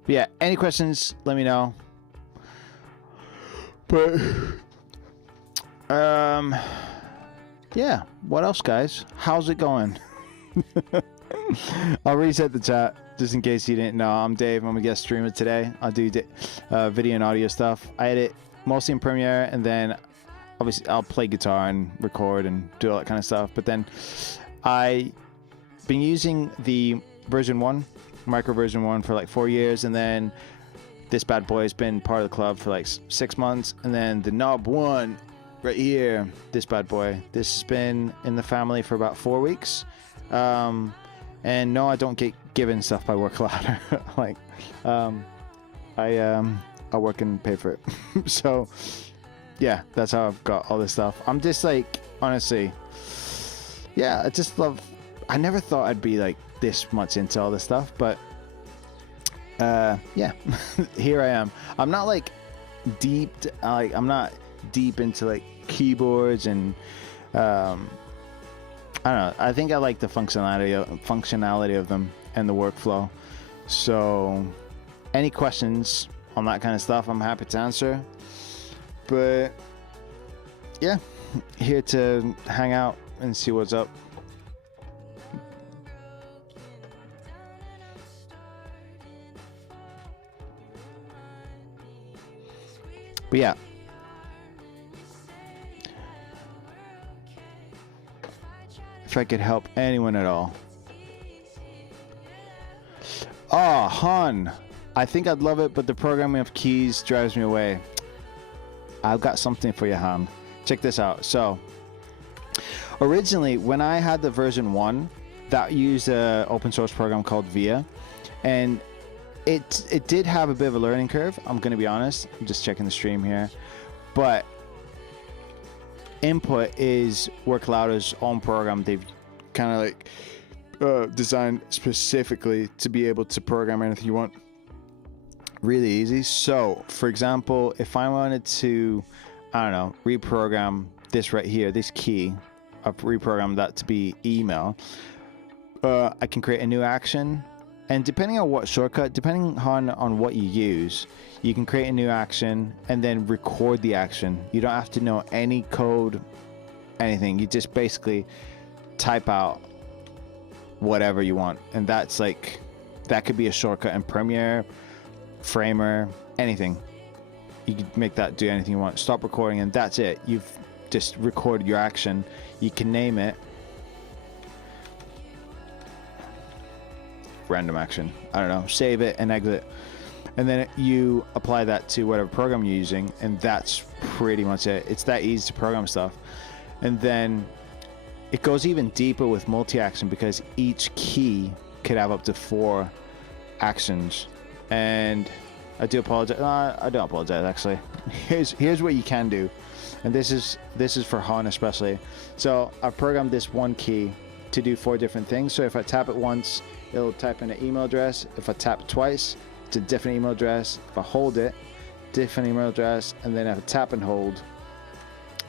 But yeah, any questions, let me know. But yeah, what else, guys? How's it going? I'll reset the chat just in case you didn't know. I'm Dave. I'm a guest streamer today. I'll do video and audio stuff. I edit mostly in Premiere, and then obviously I'll play guitar and record and do all that kind of stuff. But then I've been using the version 1, Micro version 1, for like 4 years, and then this bad boy has been part of the club for like 6 months, and then the Knob 1 right here, this bad boy, this has been in the family for about 4 weeks. And no, I don't get given stuff by Work Ladder. Like, I work and pay for it. So, yeah, that's how I've got all this stuff. I'm just like, honestly, yeah, I just love. I never thought I'd be like this much into all this stuff, but yeah, here I am. I'm not like deep. I'm not deep into like keyboards and. I don't know. I think I like the functionality of them and the workflow. So, any questions on that kind of stuff, I'm happy to answer. But yeah, here to hang out and see what's up. But yeah. If I could help anyone at all. Oh, Han. I think I'd love it, but the programming of keys drives me away. I've got something for you, Han. Check this out. So, originally, when I had the version 1, that used an open source program called VIA. And it did have a bit of a learning curve, I'm going to be honest. I'm just checking the stream here. But Input is WorkLouder's own program. They've kind of like designed specifically to be able to program anything you want. Really easy. So, for example, if I wanted to, I don't know, reprogram this right here, this key, reprogram that to be email, I can create a new action. And depending on what shortcut, depending on what you use, you can create a new action and then record the action. You don't have to know any code, anything. You just basically type out whatever you want. And that's like, that could be a shortcut in Premiere, Framer, anything. You can make that do anything you want. Stop recording and that's it. You've just recorded your action. You can name it random action. I don't know. Save it and exit. And then you apply that to whatever program you're using, and that's pretty much it. It's that easy to program stuff. And then it goes even deeper with multi-action because each key could have up to 4 actions. And I do apologize. I don't apologize actually. Here's what you can do, and this is for Han especially. So I've programmed this one key to do 4 different things. So if I tap it once, it'll type in an email address. If I tap it twice, it's a different email address. If I hold it, different email address, and then if I tap and hold,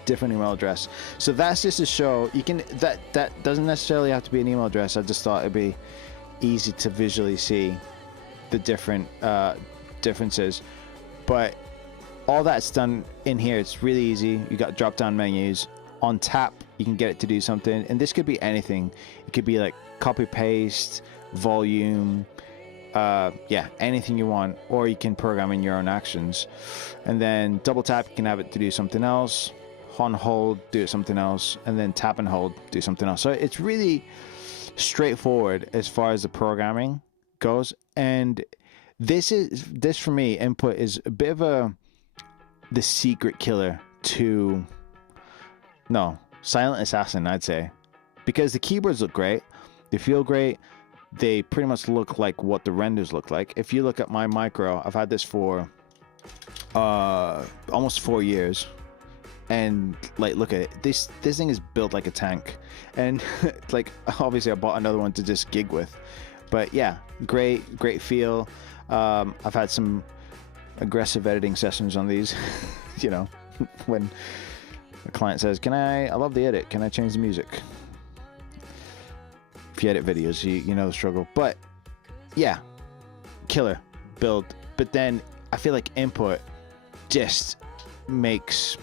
different email address. So that's just to show you can that doesn't necessarily have to be an email address. I just thought it'd be easy to visually see the different differences. But all that's done in here. It's really easy. You got drop down menus. On tap, you can get it to do something, and this could be anything. It could be like copy paste, volume, yeah, anything you want, or you can program in your own actions. And then double tap, you can have it to do something else. On hold, do something else, and then tap and hold, do something else. So it's really straightforward as far as the programming goes. And this for me, Input is a bit of the secret killer to Silent Assassin, I'd say, because the keyboards look great, they feel great, they pretty much look like what the renders look like. If you look at my micro, I've had this for almost 4 years, and like, look at it, this thing is built like a tank. And like, obviously I bought another one to just gig with, but yeah, great feel. I've had some aggressive editing sessions on these. You know, when the client says, I love the edit, can I change the music? If you edit videos, you know the struggle. But yeah, killer build. But then I feel like Input just makes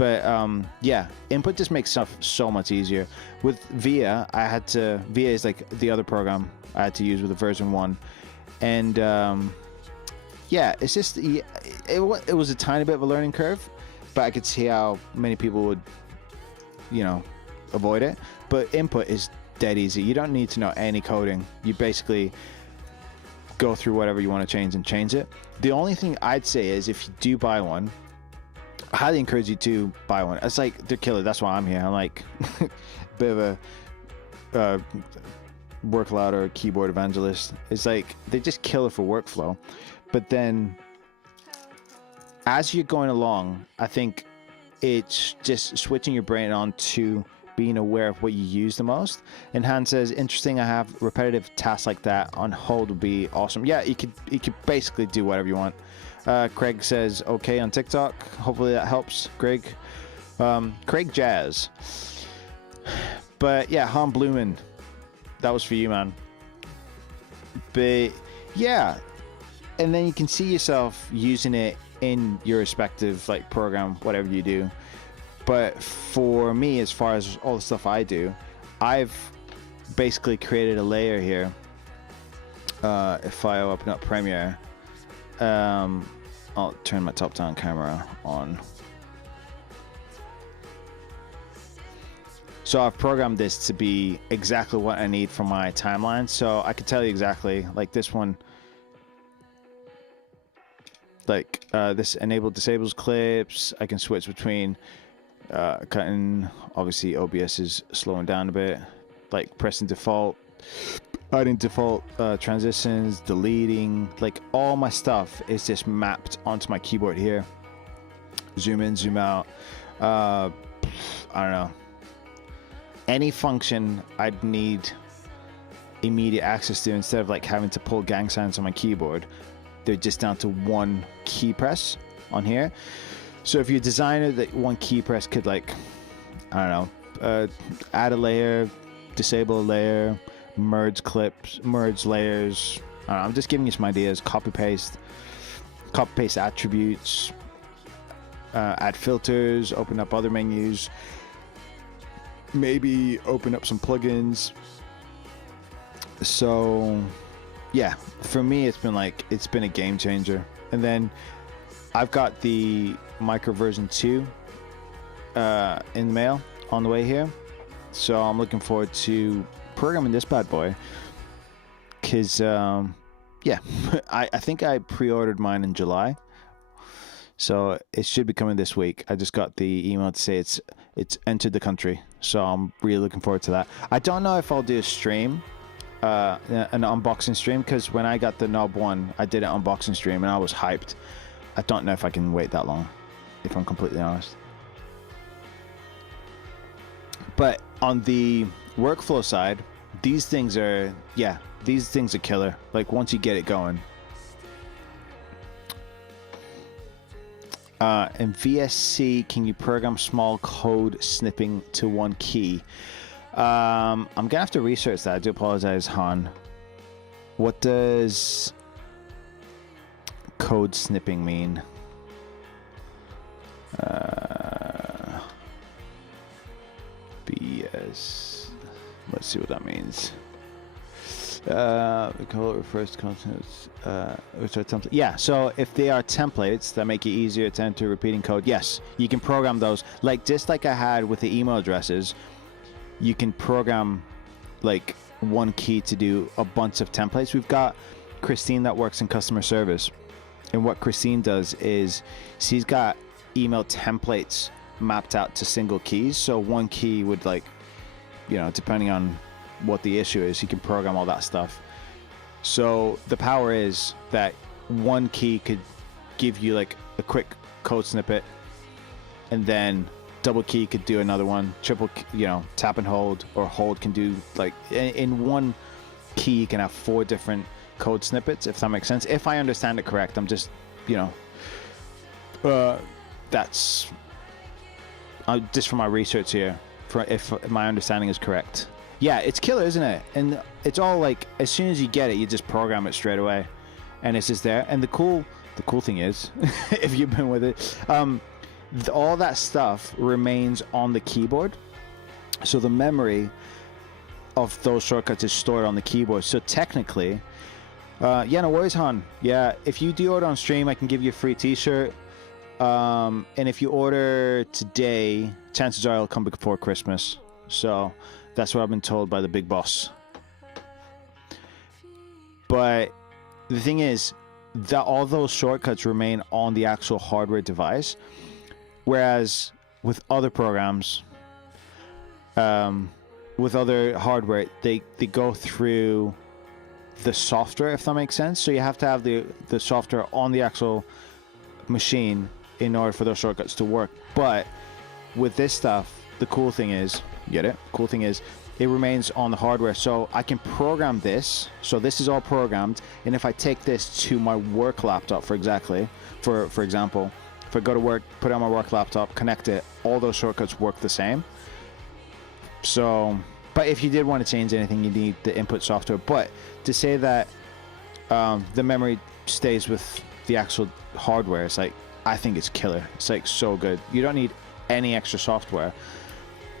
yeah, Input just makes stuff so much easier. With VIA, VIA is like the other program I had to use with the version 1, and yeah, it's just it was a tiny bit of a learning curve, but I could see how many people would, avoid it. But Input is dead easy. You don't need to know any coding. You basically go through whatever you want to change and change it. The only thing I'd say is, if you do buy one, I highly encourage you to buy one. It's like, they're killer. That's why I'm here. I'm like a bit of a WorkLouder keyboard evangelist. It's like, they just kill it for workflow. But then as you're going along, I think it's just switching your brain on to being aware of what you use the most. And Han says, interesting, I have repetitive tasks like that on hold would be awesome. Yeah, you could basically do whatever you want. Craig says, okay, on TikTok. Hopefully that helps, Craig. Craig Jazz. But yeah, Han Blumen, that was for you, man. But yeah, and then you can see yourself using it in your respective like program, whatever you do. But for me, as far as all the stuff I do, I've basically created a layer here. If I open up Premiere, I'll turn my top-down camera on. So I've programmed this to be exactly what I need for my timeline. So I can tell you exactly, like this one, like this enable disables clips. I can switch between cutting. Obviously OBS is slowing down a bit, like pressing default, adding default transitions, deleting, like all my stuff is just mapped onto my keyboard here. zoom in, zoom out. I don't know. Any function I'd need immediate access to, instead of like having to pull gang signs on my keyboard, they're just down to one key press on here. So if you're a designer, that one key press could, like, I don't know, add a layer, disable a layer, merge clips, merge layers. I don't know, I'm just giving you some ideas. Copy paste attributes, add filters, open up other menus, maybe open up some plugins. So yeah, for me it's been a game changer. And then I've got the micro version 2 in the mail on the way here, so I'm looking forward to programming this bad boy, because yeah, I think I pre-ordered mine in July, so it should be coming this week. I just got the email to say it's entered the country, so I'm really looking forward to that. I don't know if I'll do a stream, an unboxing stream, because when I got the Knob 1, I did an unboxing stream and I was hyped. I don't know if I can wait that long, if I'm completely honest. But on the workflow side, these things are killer. Like, once you get it going. In VSC, can you program small code snipping to one key? I'm gonna have to research that. I do apologize, Han. What does code snipping mean? BS. Let's see what that means. The code refers to contents. Which are templates. Yeah, so if they are templates that make it easier to enter repeating code, yes, you can program those. Like, just like I had with the email addresses, you can program like one key to do a bunch of templates. We've got Christine that works in customer service, and what Christine does is she's got email templates mapped out to single keys. So one key would, like, you know, depending on what the issue is, you can program all that stuff. So the power is that one key could give you like a quick code snippet, and then double key could do another one, triple, you know, tap and hold, or hold can do, like, in one key you can have 4 different code snippets, if that makes sense. If I understand it correct, I'm just, you know, that's just from my research here, for if my understanding is correct. Yeah, it's killer, isn't it? And it's all like, as soon as you get it, you just program it straight away, and it's just there. And the cool thing is, if you've been with it, all that stuff remains on the keyboard. So the memory of those shortcuts is stored on the keyboard. So technically, yeah, no worries, Han. Yeah, if you do order on stream, I can give you a free t-shirt. And if you order today, chances are it'll come before Christmas. So that's what I've been told by the big boss. But the thing is that all those shortcuts remain on the actual hardware device, whereas with other programs, with other hardware, they go through the software, if that makes sense. So you have to have the software on the actual machine in order for those shortcuts to work. But with this stuff, the cool thing is, get it? Cool thing is, it remains on the hardware, so I can program this. So this is all programmed, and if I take this to my work laptop, for example, if I go to work, put it on my work laptop, connect it, all those shortcuts work the same. So, but if you did want to change anything, you need the input software. But to say that the memory stays with the actual hardware, it's like, I think it's killer. It's like so good. You don't need any extra software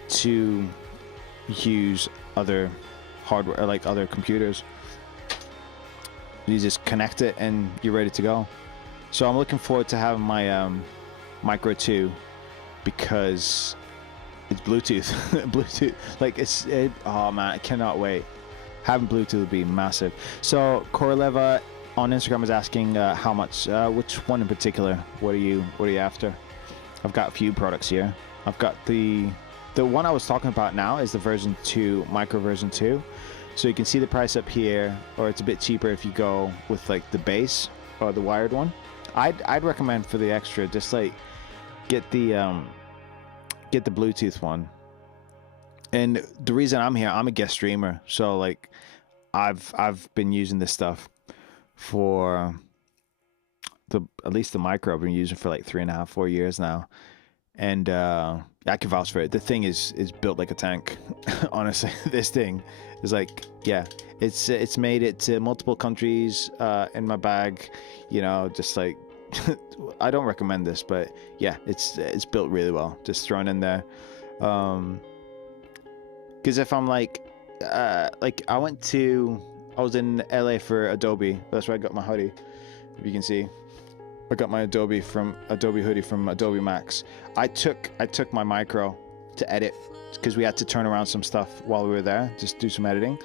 to use other hardware, or like other computers. You just connect it and you're ready to go. So I'm looking forward to having my Micro 2, because it's Bluetooth. Bluetooth, like, oh man, I cannot wait. Having Bluetooth would be massive. So Koroleva on Instagram is asking how much, which one in particular, what are you after? I've got a few products here. I've got the one I was talking about now is the version 2, micro version 2. So you can see the price up here, or it's a bit cheaper if you go with like the base or the wired one. I'd recommend for the extra, just like get the Bluetooth one. And the reason I'm here, I'm a guest streamer, so like I've been using this stuff for at least the micro I've been using for like 3.5, 4 years now. And I can vouch for it. The thing is built like a tank. Honestly, this thing is like, yeah, it's made it to multiple countries in my bag. You know, just like I don't recommend this, but yeah, it's built really well. Just thrown in there. Because if I'm like I was in LA for Adobe. That's where I got my hoodie. If you can see, I got my Adobe hoodie from Adobe Max. I took my micro to edit because we had to turn around some stuff while we were there, just do some editing.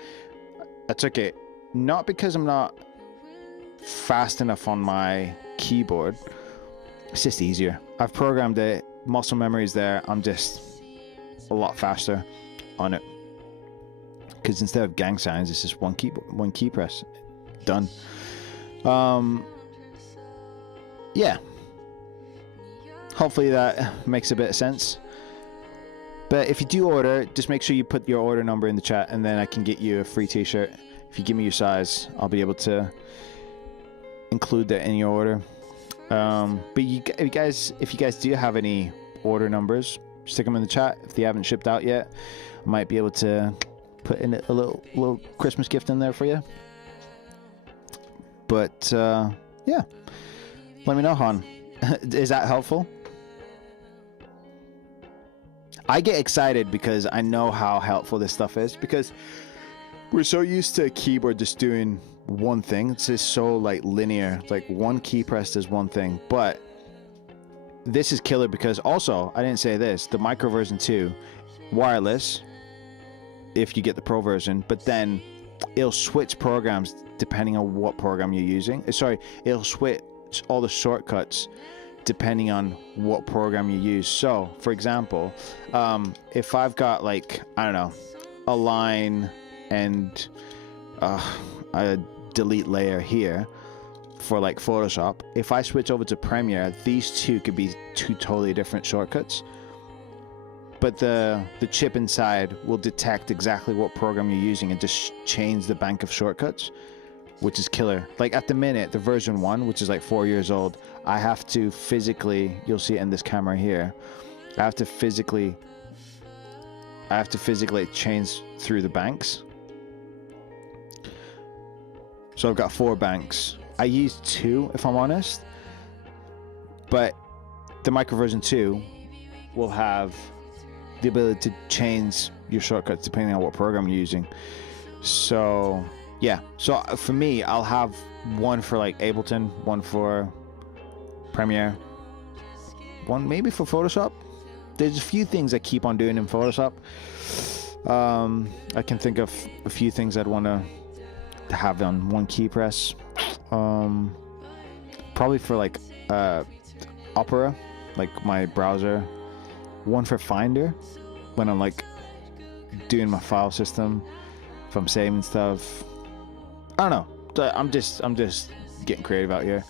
I took it not because I'm not fast enough on my keyboard. It's just easier. I've programmed it. Muscle memory is there. I'm just a lot faster on it. Because instead of gang signs, it's just one key press. Done. Yeah. Hopefully that makes a bit of sense. But if you do order, just make sure you put your order number in the chat, and then I can get you a free t-shirt. If you give me your size, I'll be able to include that in your order. But if you guys do have any order numbers, stick them in the chat. If they haven't shipped out yet, I might be able to put in a little Christmas gift in there for you. But yeah, let me know, Han. Is that helpful? I get excited because I know how helpful this stuff is, because we're so used to a keyboard just doing one thing. It's just so like linear, like one key press does one thing. But this is killer because also, I didn't say this, the micro version 2, wireless if you get the pro version, but then it'll switch programs depending on what program you're using. Sorry, it'll switch all the shortcuts depending on what program you use. So for example, if I've got like, I don't know, a line and a delete layer here for like Photoshop, if I switch over to Premiere, these two could be two totally different shortcuts, but the chip inside will detect exactly what program you're using and just change the bank of shortcuts, which is killer. Like at the minute, the version 1, which is like 4 years old, I have to physically, you'll see it in this camera here, I have to physically change through the banks. So I've got 4 banks. I use 2 if I'm honest, but the micro version 2 will have the ability to change your shortcuts depending on what program you're using. So yeah, so for me, I'll have one for like Ableton, one for Premiere, one maybe for Photoshop. There's a few things I keep on doing in Photoshop. I can think of a few things I'd want to have on one key press. Probably for like Opera, like my browser. One for Finder when I'm like doing my file system, if I'm saving stuff. I don't know. I'm just getting creative out here,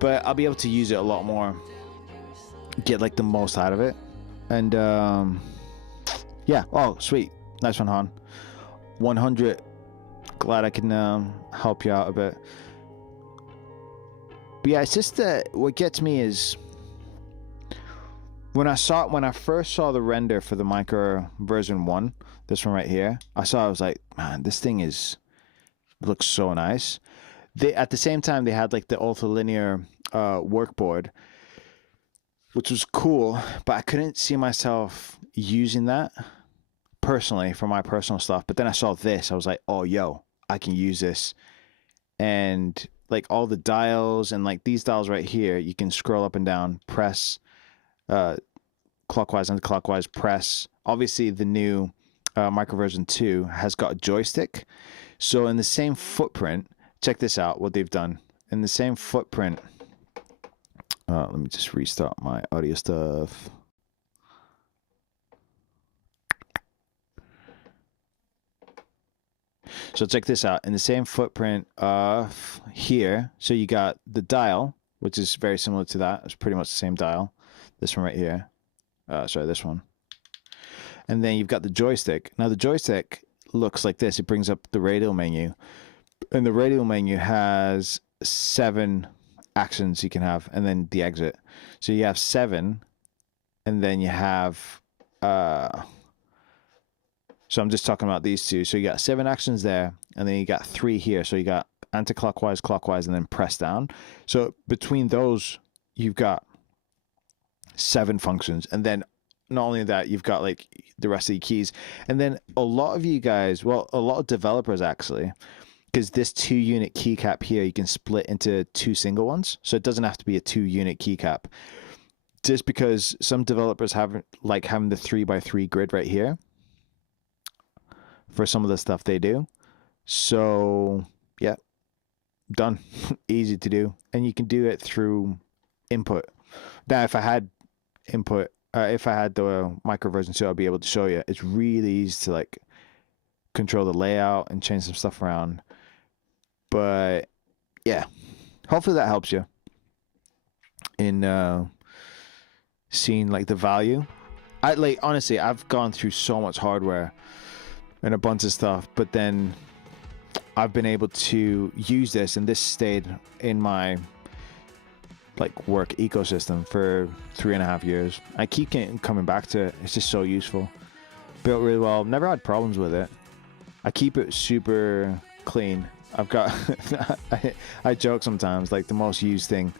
but I'll be able to use it a lot more, get like the most out of it. And yeah. Oh, sweet, nice one, Han. 100. Glad I can help you out a bit. But yeah, it's just that what gets me is when I first saw the render for the micro version 1, this one right here, I was like, man, this thing looks so nice. At the same time, they had like the ultralinear workboard, which was cool, but I couldn't see myself using that personally for my personal stuff. But then I saw this, I was like, oh, yo, I can use this. And like all the dials and like these dials right here, you can scroll up and down, press clockwise and clockwise, press. Obviously the new micro version 2 has got a joystick. So in the same footprint, check this out, what they've done. In the same footprint, let me just restart my audio stuff. So check this out. In the same footprint here, so you got the dial, which is very similar to that. It's pretty much the same dial. This one right here. Sorry, this one. And then you've got the joystick. Now the joystick looks like this. It brings up the radial menu. And the radial menu has 7 actions you can have, and then the exit. So you have 7, and then you have so I'm just talking about these two. So you got 7 actions there, and then you got 3 here. So you got anti-clockwise, clockwise, and then press down. So between those, you've got 7 functions. And then not only that, you've got like the rest of the keys. And then a lot of you guys, well, a lot of developers actually, because this 2-unit keycap here, you can split into 2 single ones. So it doesn't have to be a 2-unit keycap. Just because some developers have like having the 3x3 grid right here for some of the stuff they do. So yeah, done. Easy to do. And you can do it through input. Now, if I had input, if I had the micro version 2, I'll be able to show you. It's really easy to like control the layout and change some stuff around. But yeah, hopefully that helps you in seeing like the value. I like, honestly, I've gone through so much hardware and a bunch of stuff, but then I've been able to use this, and this stayed in my like work ecosystem for 3.5 years. I keep coming back to it. It's just so useful. Built really well. Never had problems with it. I keep it super clean. I've got I joke sometimes, like the most used thing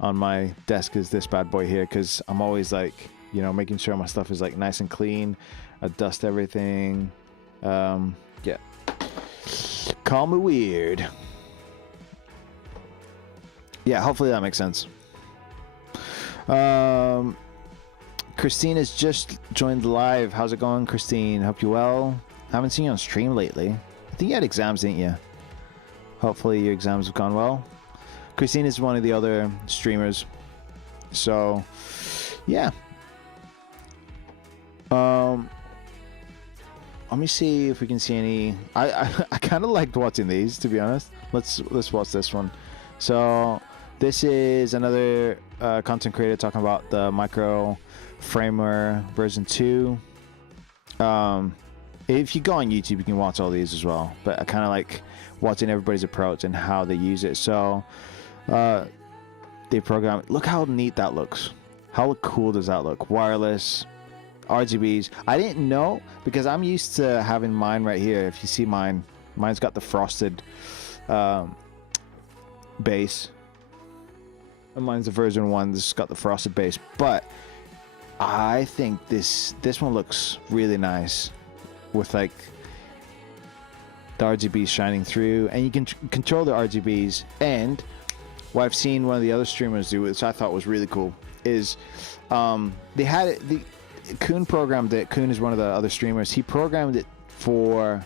on my desk is this bad boy here, because I'm always like, you know, making sure my stuff is like nice and clean. I dust everything. Yeah, call me weird. Yeah, hopefully that makes sense. Christine has just joined the live. How's it going, Christine? Hope you're well. Haven't seen you on stream lately. I think you had exams, didn't you? Hopefully your exams have gone well. Christine is one of the other streamers. So, yeah. Let me see if we can see any. I kind of liked watching these, to be honest. Let's watch this one. So this is another content creator talking about the Micro Framer version 2. If you go on YouTube, you can watch all these as well. But I kind of like watching everybody's approach and how they use it. So they program. Look how neat that looks. How cool does that look? Wireless, RGBs. I didn't know, because I'm used to having mine right here. If you see mine, mine's got the frosted base. And mine's the version 1 that's got the frosted base. But I think this one looks really nice with like the RGBs shining through, and you can control the RGBs. And what I've seen one of the other streamers do, which I thought was really cool, is they had it, Kuhn programmed it. Kuhn is one of the other streamers. He programmed it for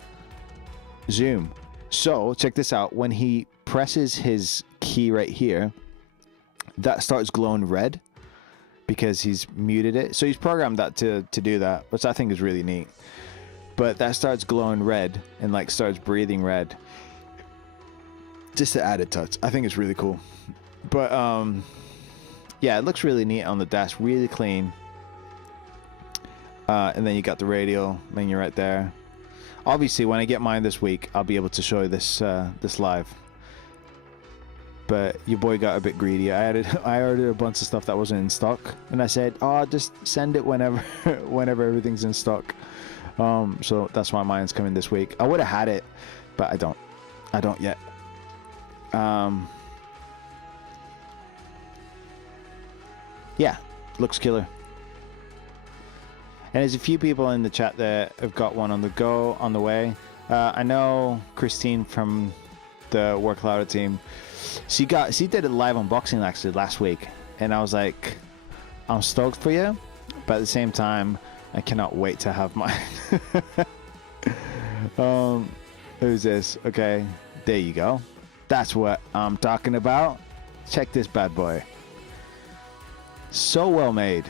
Zoom. So check this out. When he presses his key right here, that starts glowing red because he's muted it. So he's programmed that to do that, which I think is really neat. But that starts glowing red and like starts breathing red. Just to add a touch. I think it's really cool. But yeah, it looks really neat on the desk. Really clean. And then you got the radio menu right there. Obviously, when I get mine this week, I'll be able to show you this this live. But your boy got a bit greedy. I ordered a bunch of stuff that wasn't in stock, and I said, "Oh, just send it whenever everything's in stock." So that's why mine's coming this week. I would have had it, but I don't yet. Yeah, looks killer. And there's a few people in the chat that have got one on the go, on the way. I know Christine from the Work Louder team. She did a live unboxing actually last week, and I was like, I'm stoked for you, but at the same time, I cannot wait to have mine. Who's this? Okay, there you go. That's what I'm talking about. Check this bad boy. So well made.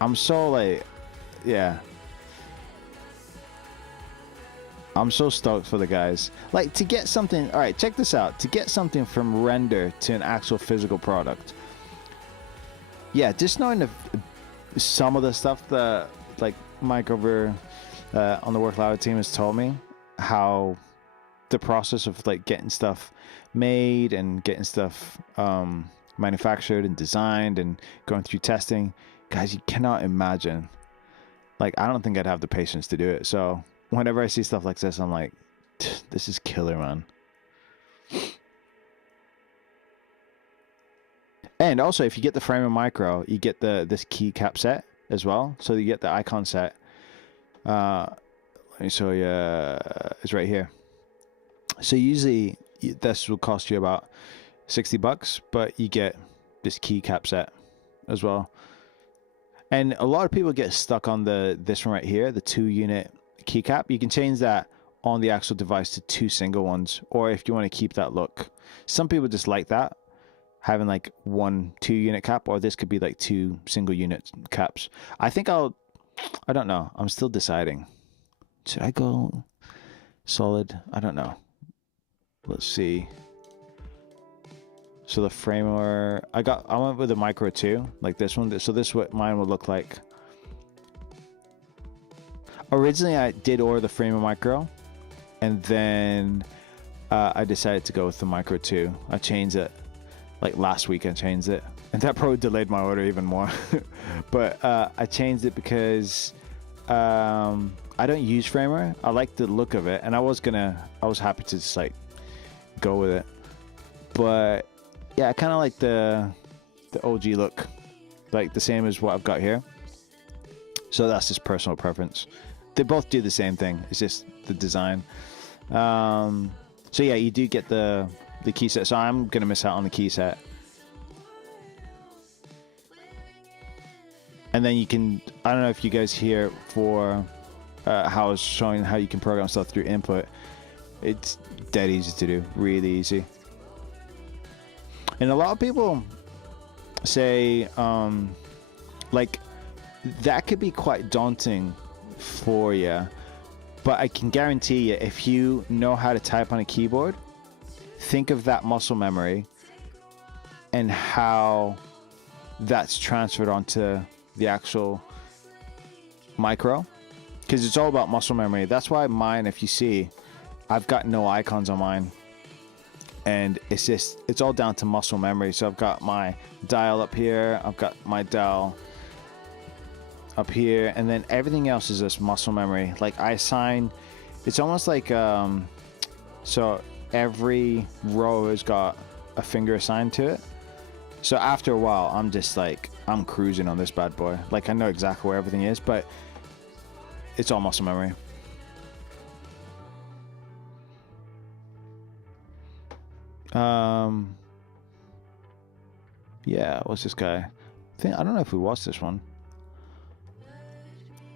I'm so like, yeah. I'm so stoked for the guys. Like, to get something, all right, check this out. To get something from render to an actual physical product. Yeah, just knowing the some of the stuff that like Mike over on the Work Loud team has told me, how the process of like getting stuff made and getting stuff manufactured and designed and going through testing, guys, you cannot imagine. Like, I don't think I'd have the patience to do it. So whenever I see stuff like this, I'm like, this is killer, man. And also, if you get the Framer Micro, you get this keycap set as well. So you get the icon set. Let me show you. It's right here. So usually this will cost you about $60, but you get this keycap set as well. And a lot of people get stuck on this one right here, the 2-unit keycap. You can change that on the actual device to 2 single ones, or if you want to keep that look. Some people just like that, having like 1 2-unit cap, or this could be like 2 single unit caps. I think I don't know. I'm still deciding. Should I go solid? I don't know. Let's see. So the framer, I went with the Micro 2, like this one. So this is what mine would look like. Originally, I did order the Framer Micro, and then I decided to go with the Micro 2. I changed it, like last week I changed it, and that probably delayed my order even more. But I changed it because I don't use Framer. I like the look of it, and I was happy to just like go with it. But yeah, I kind of like the OG look, like the same as what I've got here. So that's just personal preference. They both do the same thing. It's just the design. So yeah, you do get the key set. So I'm gonna miss out on the key set. And then you can, I don't know if you guys hear for how I was showing how you can program stuff through input. It's dead easy to do, really easy. And a lot of people say, like, that could be quite daunting for you. But I can guarantee you, if you know how to type on a keyboard, think of that muscle memory and how that's transferred onto the actual Micro. Because it's all about muscle memory. That's why mine, if you see, I've got no icons on mine. And it's all down to muscle memory. So I've got my dial up here, I've got my dial up here, and then everything else is just muscle memory. Like I assign, it's almost like so every row has got a finger assigned to it. So after a while, I'm just like, I'm cruising on this bad boy. Like I know exactly where everything is, but it's all muscle memory. Yeah, what's this guy? I don't know if we watched this one.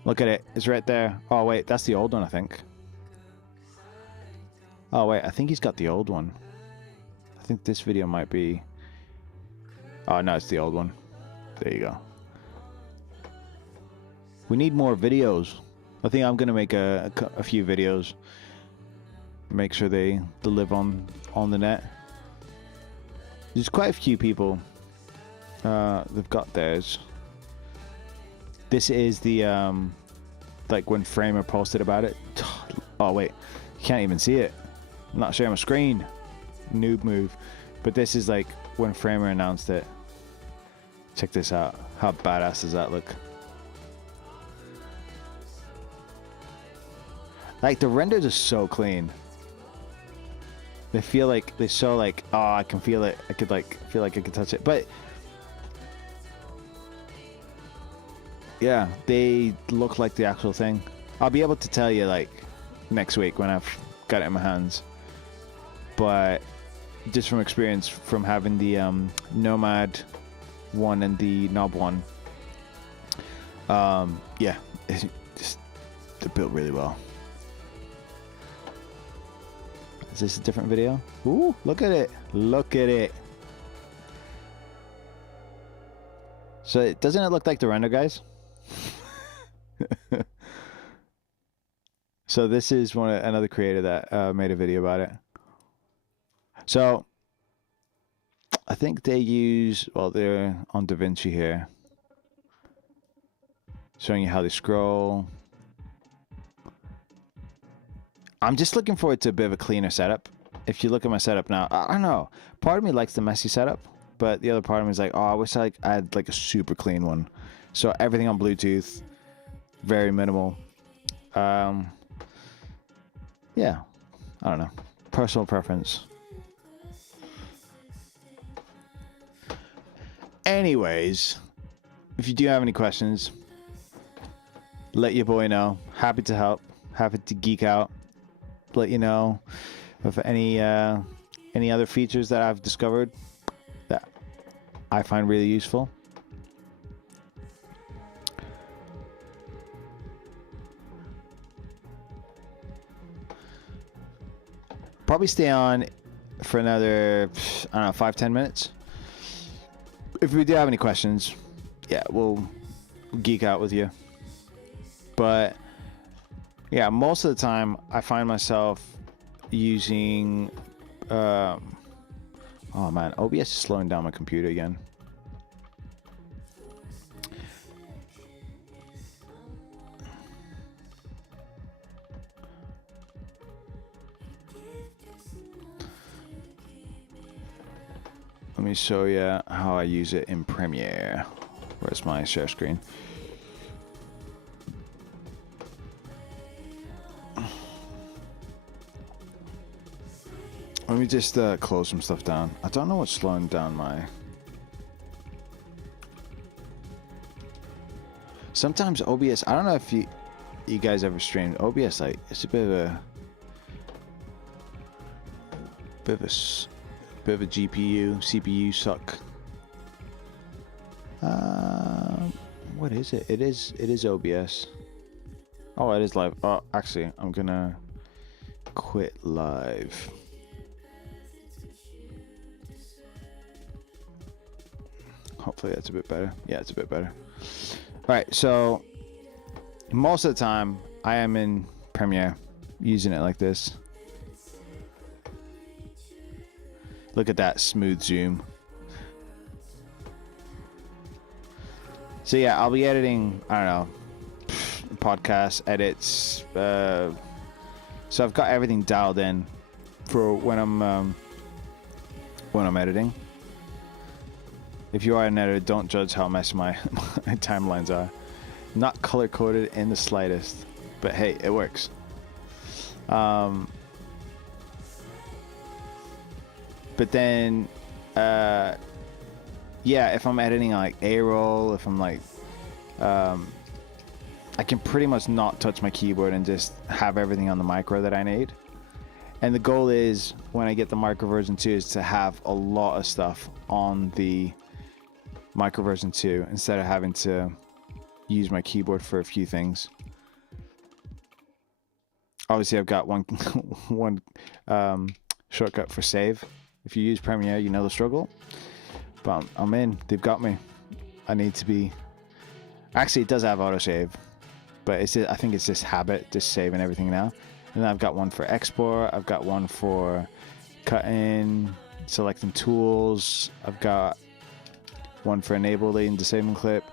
Look at it, it's right there. Oh wait, that's the old one, I think. Oh wait, I think he's got the old one. I think this video might be, oh no, it's the old one. There you go. We need more videos. I think I'm gonna make a few videos, make sure they live on the net. There's quite a few people they've got theirs. This is the like when Framer posted about it. Oh wait, you can't even see it. I'm not sharing my screen. Noob move. But this is like when Framer announced it. Check this out. How badass does that look? Like the renders are so clean. They feel like they're so like, oh, I can feel it. I could like feel like I could touch it. But yeah, they look like the actual thing. I'll be able to tell you like next week when I've got it in my hands. But just from experience from having the Nomad one and the Knob one, yeah, they're built really well. Is this a different video? Ooh, look at it. Look at it. So doesn't it look like the render, guys? So this is another creator that made a video about it. So I think they use, well, they're on DaVinci here. showing you how they scroll. I'm just looking forward to a bit of a cleaner setup. If you look at my setup now, I don't know. Part of me likes the messy setup, but the other part of me is like, oh, I wish I had like a super clean one. So everything on Bluetooth, very minimal. Yeah, I don't know. Personal preference. Anyways, if you do have any questions, let your boy know. Happy to help. Happy to geek out. Let you know of any other features that I've discovered that I find really useful. Probably stay on for another, I don't know, 5-10 minutes. If we do have any questions, yeah, we'll geek out with you. But yeah, most of the time I find myself using oh man, OBS is slowing down my computer again. Let me show you how I use it in Premiere. Where's my share screen? Let me just close some stuff down. I don't know what's slowing down my... Sometimes OBS, I don't know if you guys ever streamed OBS, like it's a bit of a GPU, CPU suck. What is it? It is OBS. Oh, it is live. Oh, actually, I'm gonna quit live. Hopefully that's a bit better. Yeah, it's a bit better. All right, so most of the time I am in Premiere using it like this. Look at that smooth zoom. So yeah, I'll be editing, I don't know, podcast edits. So I've got everything dialed in for when I'm editing. If you are an editor, don't judge how messy my timelines are. Not color coded in the slightest, but hey, it works. But then, yeah, if I'm editing like A-roll, if I'm like, I can pretty much not touch my keyboard and just have everything on the micro that I need. And the goal is, when I get the micro version 2, is to have a lot of stuff on the micro version 2 instead of having to use my keyboard for a few things. Obviously, I've got one shortcut for save. If you use Premiere, you know the struggle. But I'm in. They've got me. I need to be... Actually, it does have autosave. But it's just, I think it's just habit, just saving everything now. And then I've got one for export. I've got one for cutting, selecting tools. I've got one for enabling disabling clip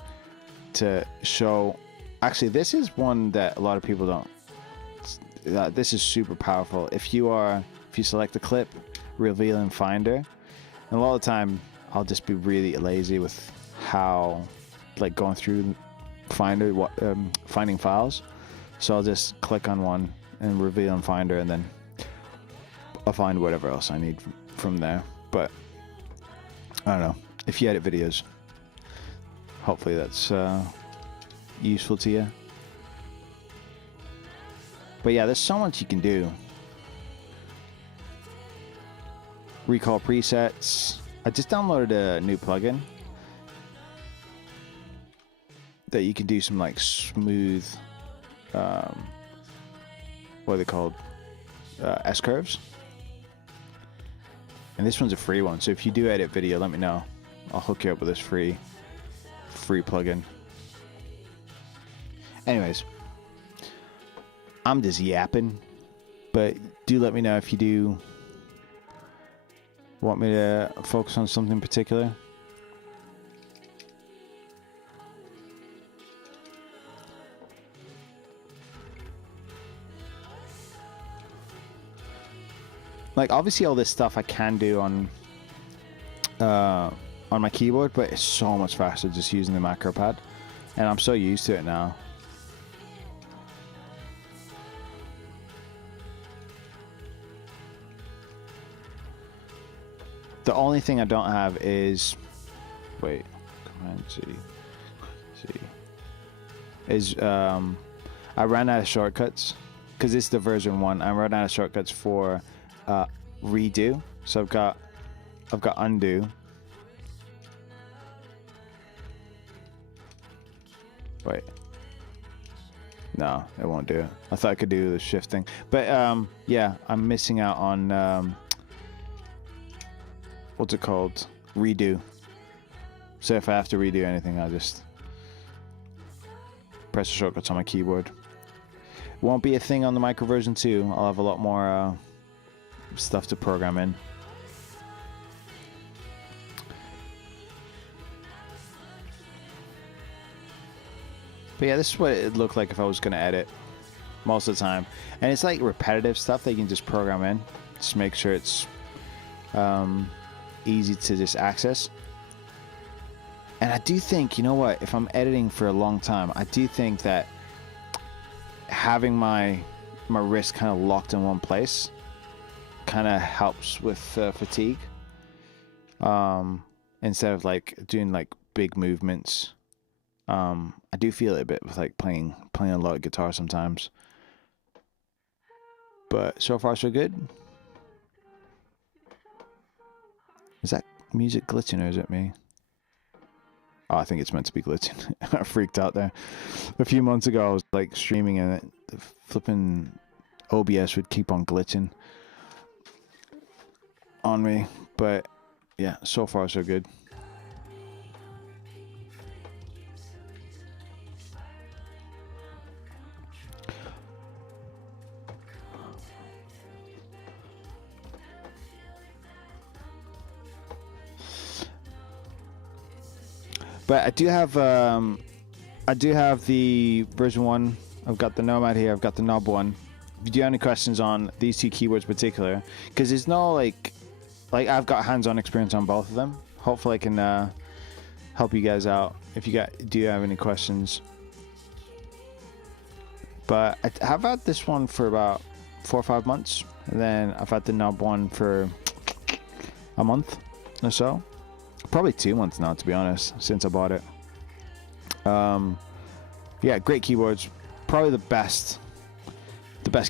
to show. Actually, this is one that a lot of people don't. This is super powerful. If you select the clip, reveal in Finder, and a lot of the time I'll just be really lazy with how, like, going through Finder, finding files. So I'll just click on one and reveal in Finder, and then I'll find whatever else I need from there. But I don't know. If you edit videos, hopefully that's useful to you. But yeah, there's so much you can do. Recall presets. I just downloaded a new plugin that you can do some like smooth, what are they called? S-curves. And this one's a free one, so if you do edit video, let me know. I'll hook you up with this free plugin. Anyways, I'm just yapping, but do let me know if you do want me to focus on something in particular. like obviously all this stuff I can do on my keyboard, but it's so much faster just using the macro pad, and I'm so used to it now. The only thing I don't have is, wait, Command C, is I ran out of shortcuts because it's the version 1. I ran out of shortcuts for redo, so I've got undo. Wait, no, it won't do it. I thought I could do the shifting, but yeah, I'm missing out on what's it called, redo. So if I have to redo anything, I'll just press the shortcuts on my keyboard. Won't be a thing on the micro version 2. I'll have a lot more stuff to program in. But yeah, this is what it looked like if I was going to edit most of the time. And it's like repetitive stuff that you can just program in. Just make sure it's easy to just access. And I do think, you know what, if I'm editing for a long time, I do think that having my wrist kind of locked in one place kind of helps with fatigue, instead of like doing like big movements. I do feel it a bit with like playing a lot of guitar sometimes, but so far so good. Is that music glitching or is it me? Oh, I think it's meant to be glitching. I freaked out there. A few months ago, I was like streaming and the flipping OBS would keep on glitching on me. But yeah, so far so good. But I do have the version 1. I've got the Nomad here. I've got the Knob 1. If you do have any questions on these two keyboards in particular, because there's no like I've got hands-on experience on both of them. Hopefully I can help you guys out if you do have any questions. But I've had this one for about 4 or 5 months, and then I've had the Knob 1 for a month or so. Probably 2 months now, to be honest, since I bought it. Yeah, great keyboards. Probably the best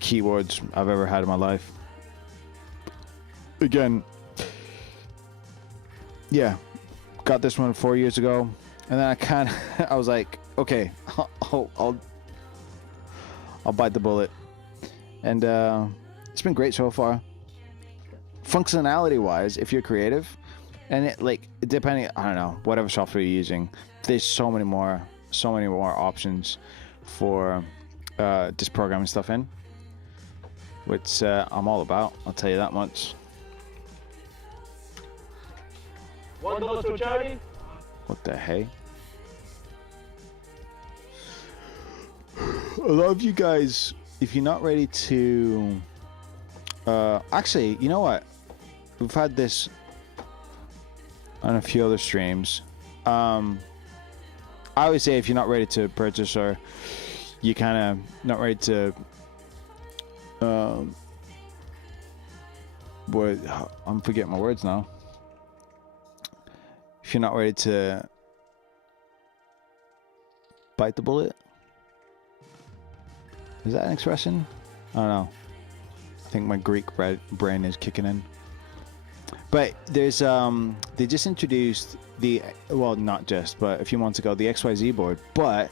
keyboards I've ever had in my life. Again, yeah, got this one 4 years ago, and then I was like, okay, I'll bite the bullet, and it's been great so far. Functionality wise, if you're creative, and it like depending, I don't know, whatever software you're using, there's so many more options for just programming stuff in, which I'm all about, I'll tell you that much. $1 to charity? What the hey? A lot of you guys, if you're not ready to actually, you know what, we've had this on a few other streams. I always say if you're not ready to purchase, or you kind of not ready to what, I'm forgetting my words now. If you're not ready to bite the bullet, is that an expression? I don't know. I think my Greek brain is kicking in. But there's they just introduced the, well, not just, but a few months ago, the XYZ board. But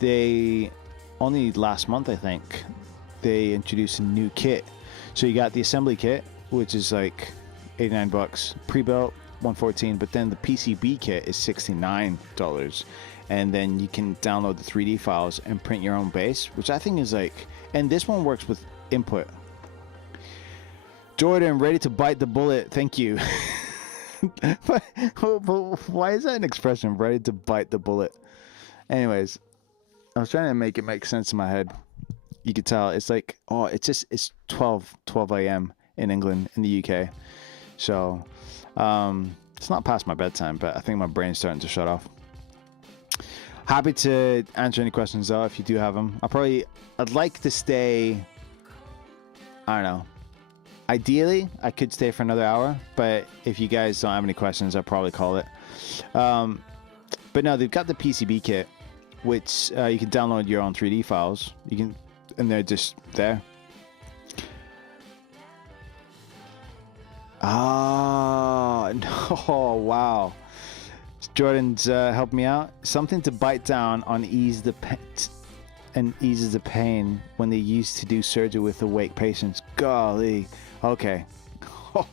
they only last month, I think, they introduced a new kit. So you got the assembly kit, which is like $89, pre-built $114, but then the PCB kit is $69, and then you can download the 3D files and print your own bass, which I think is like, and this one works with input. Jordan, ready to bite the bullet. Thank you. but why is that an expression? Ready to bite the bullet. Anyways, I was trying to make it make sense in my head. You could tell it's like, oh, it's 12 a.m. in England, in the UK. So it's not past my bedtime, but I think my brain's starting to shut off. Happy to answer any questions though if you do have them. I'd like to stay, I don't know. Ideally, I could stay for another hour, but if you guys don't have any questions, I'll probably call it. But no, they've got the PCB kit, which you can download your own 3D files. And they're just there. Ah, no, wow. Jordan's helped me out. Something to bite down on eases the pain when they used to do surgery with awake patients. Golly. Okay.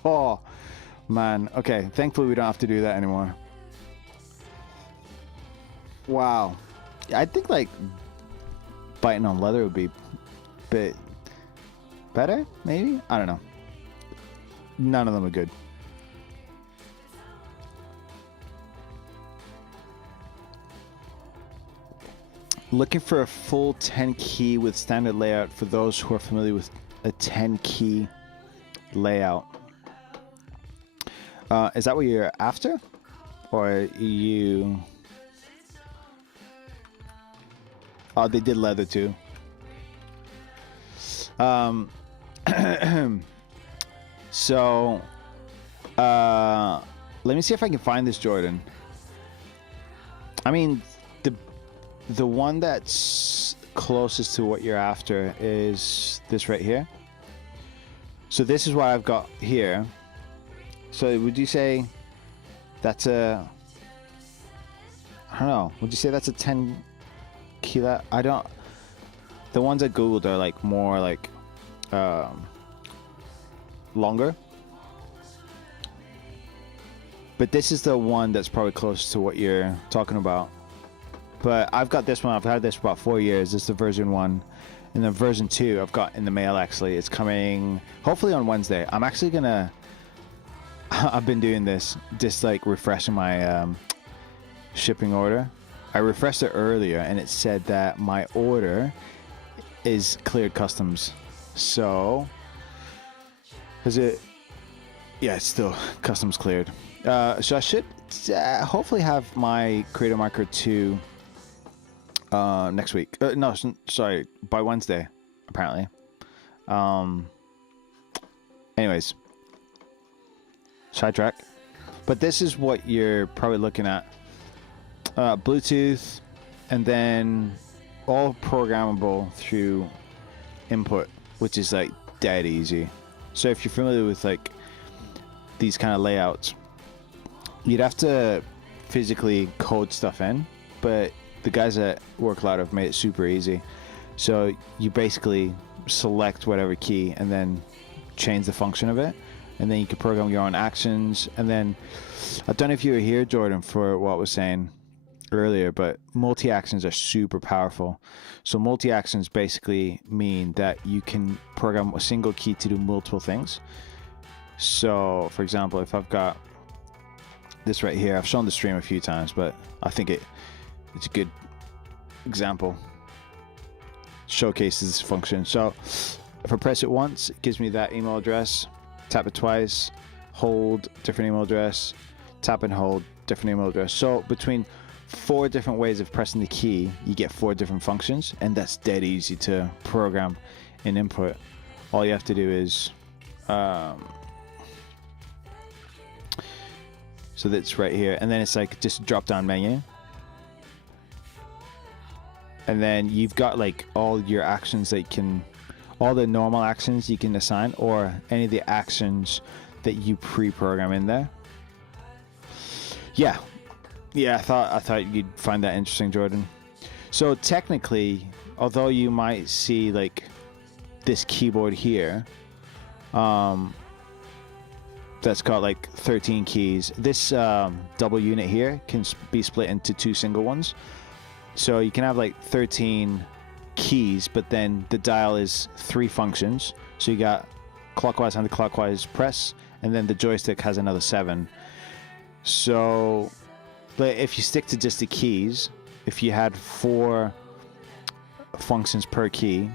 Oh, man. Okay. Thankfully, we don't have to do that anymore. Wow. I think, like, biting on leather would be a bit better, maybe? I don't know. None of them are good. Looking for a full 10 key with standard layout for those who are familiar with a 10 key layout. Is that what you're after? Or you... Oh, they did leather too. So, let me see if I can find this, Jordan. I mean, the one that's closest to what you're after is this right here. So this is what I've got here. So would you say that's I don't know. Would you say that's a 10 kilo? I don't. The ones I googled are like more like longer. But this is the one that's probably close to what you're talking about. But I've got this one. I've had this for about 4 years. This is the version 1. And then version 2 I've got in the mail, actually. It's coming hopefully on Wednesday. I'm actually going to... I've been doing this, just like refreshing my shipping order. I refreshed it earlier, and it said that my order is cleared customs. So... Is it... Yeah, it's still customs cleared. So I should hopefully have my Creator Micro 2 next week. No, sorry, by Wednesday, apparently. Anyways, sidetrack. But this is what you're probably looking at. Bluetooth, and then all programmable through input, which is like dead easy. So if you're familiar with like these kind of layouts, you'd have to physically code stuff in, but the guys at WorkLoud have made it super easy. So you basically select whatever key and then change the function of it, and then you can program your own actions. And then I don't know if you were here, Jordan, for what I was saying earlier, but multi-actions are super powerful. So multi-actions basically mean that you can program a single key to do multiple things. So for example, if I've got this right here, I've shown the stream a few times, but I think it's a good example. Showcases this function. So if I press it once, it gives me that email address. Tap it twice, hold, different email address, tap and hold, different email address. So between 4 different ways of pressing the key, you get 4 different functions, and that's dead easy to program in input. All you have to do is so that's right here, and then it's like just drop down menu, and then you've got like all your actions that all the normal actions you can assign, or any of the actions that you pre-program in there. Yeah, I thought you'd find that interesting, Jordan. So technically, although you might see like this keyboard here, that's got like 13 keys. This double unit here can be split into 2 single ones. So you can have like 13 keys, but then the dial is 3 functions. So you got clockwise, anti-clockwise press, and then the joystick has another 7. So but if you stick to just the keys, if you had 4 functions per key,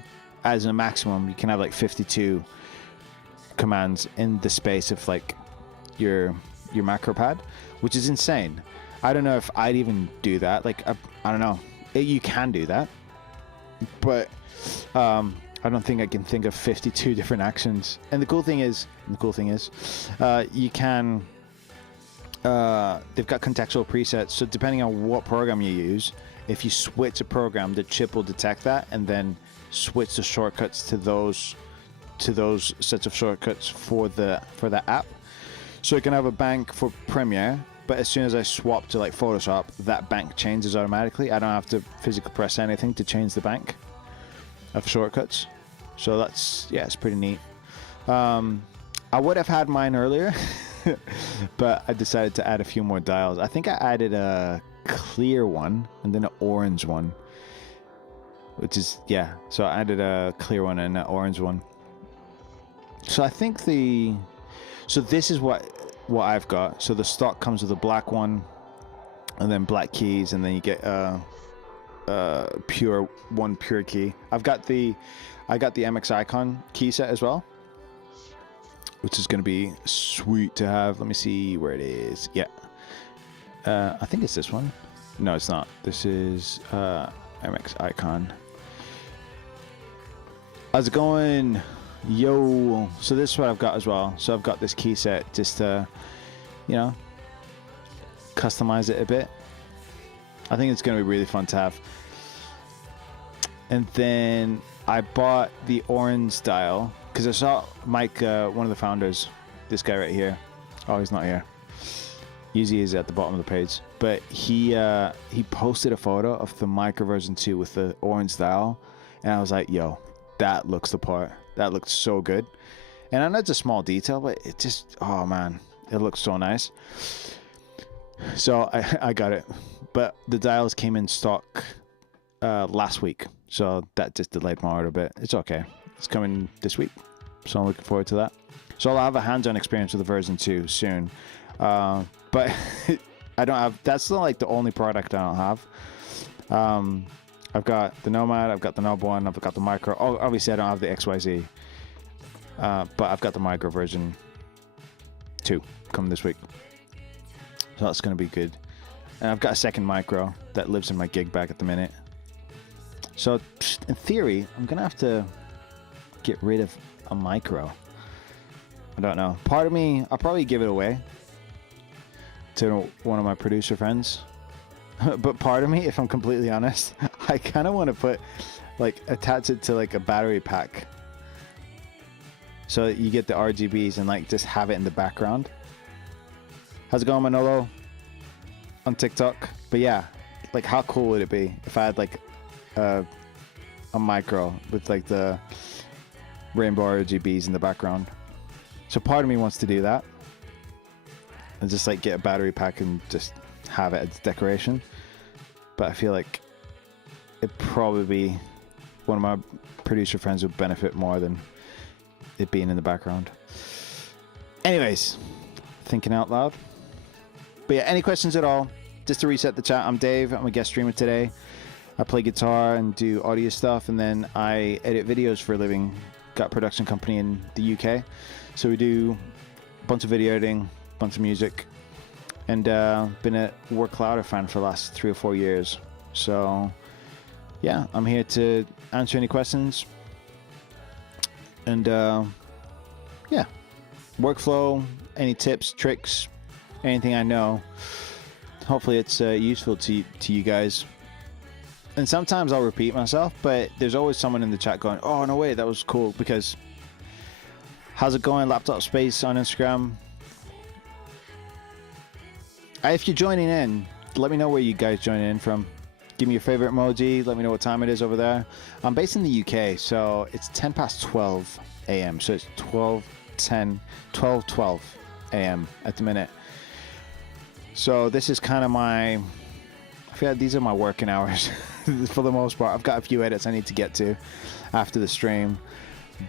as a maximum, you can have like 52 commands in the space of like your macro pad, which is insane. I don't know if I'd even do that. Like I don't know. You can do that, but I don't think I can think of 52 different actions. And the cool thing is, you can. They've got contextual presets, so depending on what program you use, if you switch a program, the chip will detect that and then switch the shortcuts to those sets of shortcuts for that app. So you can have a bank for Premiere, but as soon as I swap to like Photoshop, that bank changes automatically. I don't have to physically press anything to change the bank of shortcuts. So that's, yeah, it's pretty neat. I would have had mine earlier, but I decided to add a few more dials. I think I added a clear one and then an orange one, which is, yeah, so I added a clear one and an orange one. So I think so this is what I've got. So the stock comes with a black one and then black keys, and then you get pure key. I got the MX Icon key set as well, which is going to be sweet to have. Let me see where it is. Yeah. I think it's this one. No, it's not. This is MX Icon. How's it going? Yo. So this is what I've got as well. So I've got this key set just to, you know, customize it a bit. I think it's going to be really fun to have. And then I bought the orange dial because I saw Mike, one of the founders, this guy right here. Oh, he's not here. Usually he's at the bottom of the page. But he posted a photo of the Micro version 2 with the orange dial. And I was like, yo, that looks the part. That looks so good. And I know it's a small detail, but it just, oh man, it looks so nice. So I got it. But the dials came in stock last week. So that just delayed my order a bit. It's okay. It's coming this week. So I'm looking forward to that. So I'll have a hands-on experience with the version 2 soon. But I don't have, that's not like the only product I don't have. I've got the Nomad, I've got the Nob 1, I've got the Micro. Oh, obviously I don't have the XYZ. But I've got the Micro version 2 coming this week. So that's going to be good. And I've got a second Micro that lives in my gig bag at the minute. So in theory, I'm going to have to get rid of a Micro. I don't know. Part of me, I'll probably give it away to one of my producer friends. But part of me, if I'm completely honest, I kind of want to put, like, attach it to, like, a battery pack. So you get the RGBs and, like, just have it in the background. How's it going, Manolo? On TikTok. But yeah, like, how cool would it be if I had, like, a Micro with, like, the rainbow RGBs in the background? So part of me wants to do that. And just, like, get a battery pack and just have it as decoration. But I feel like it'd probably be one of my producer friends would benefit more than it being in the background. Anyways, thinking out loud. But yeah, any questions at all? Just to reset the chat, I'm Dave. I'm a guest streamer today. I play guitar and do audio stuff, and then I edit videos for a living. Got a production company in the UK. So we do a bunch of video editing, a bunch of music. And been a Work Louder fan for the last 3 or 4 years. So yeah, I'm here to answer any questions. And yeah, workflow, any tips, tricks, anything I know. Hopefully it's useful to you guys. And sometimes I'll repeat myself, but there's always someone in the chat going, oh, no way, that was cool. Because how's it going, Laptop Space on Instagram? If you're joining in, let me know where you guys joining in from. Give me your favorite emoji. Let me know what time it is over there. I'm based in the UK, so it's 10 past 12 a.m. So it's 12 a.m. at the minute. So this is kind of I feel like these are my working hours for the most part. I've got a few edits I need to get to after the stream.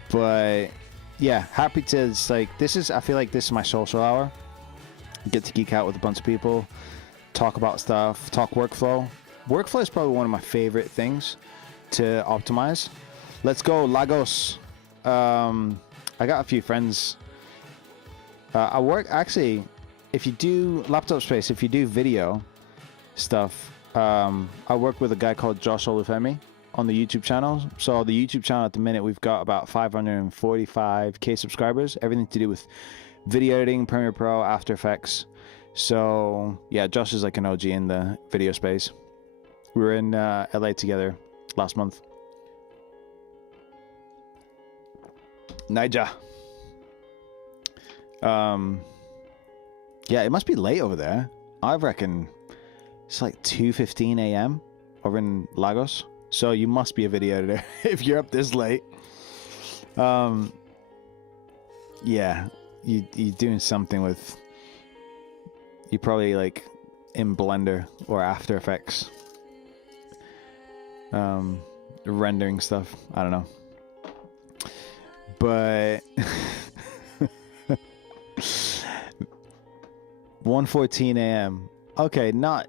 But yeah, happy to, I feel like this is my social hour. Get to geek out with a bunch of people, talk about stuff, talk workflow. Workflow is probably one of my favorite things to optimize. Let's go, Lagos. I got a few friends. I work actually. If you do Laptop Space, if you do video stuff, I work with a guy called Josh Olufemi on the YouTube channel. So the YouTube channel at the minute, we've got about 545k subscribers. Everything to do with video editing, Premiere Pro, After Effects. So yeah, Josh is like an OG in the video space. We were in LA together last month. Niger. Yeah, it must be late over there. I reckon it's like 2:15 a.m. over in Lagos. So you must be a video editor if you're up this late. Yeah, you're doing something with. You're probably like in Blender or After Effects, rendering stuff. I don't know, but 1:14 a.m. Okay, not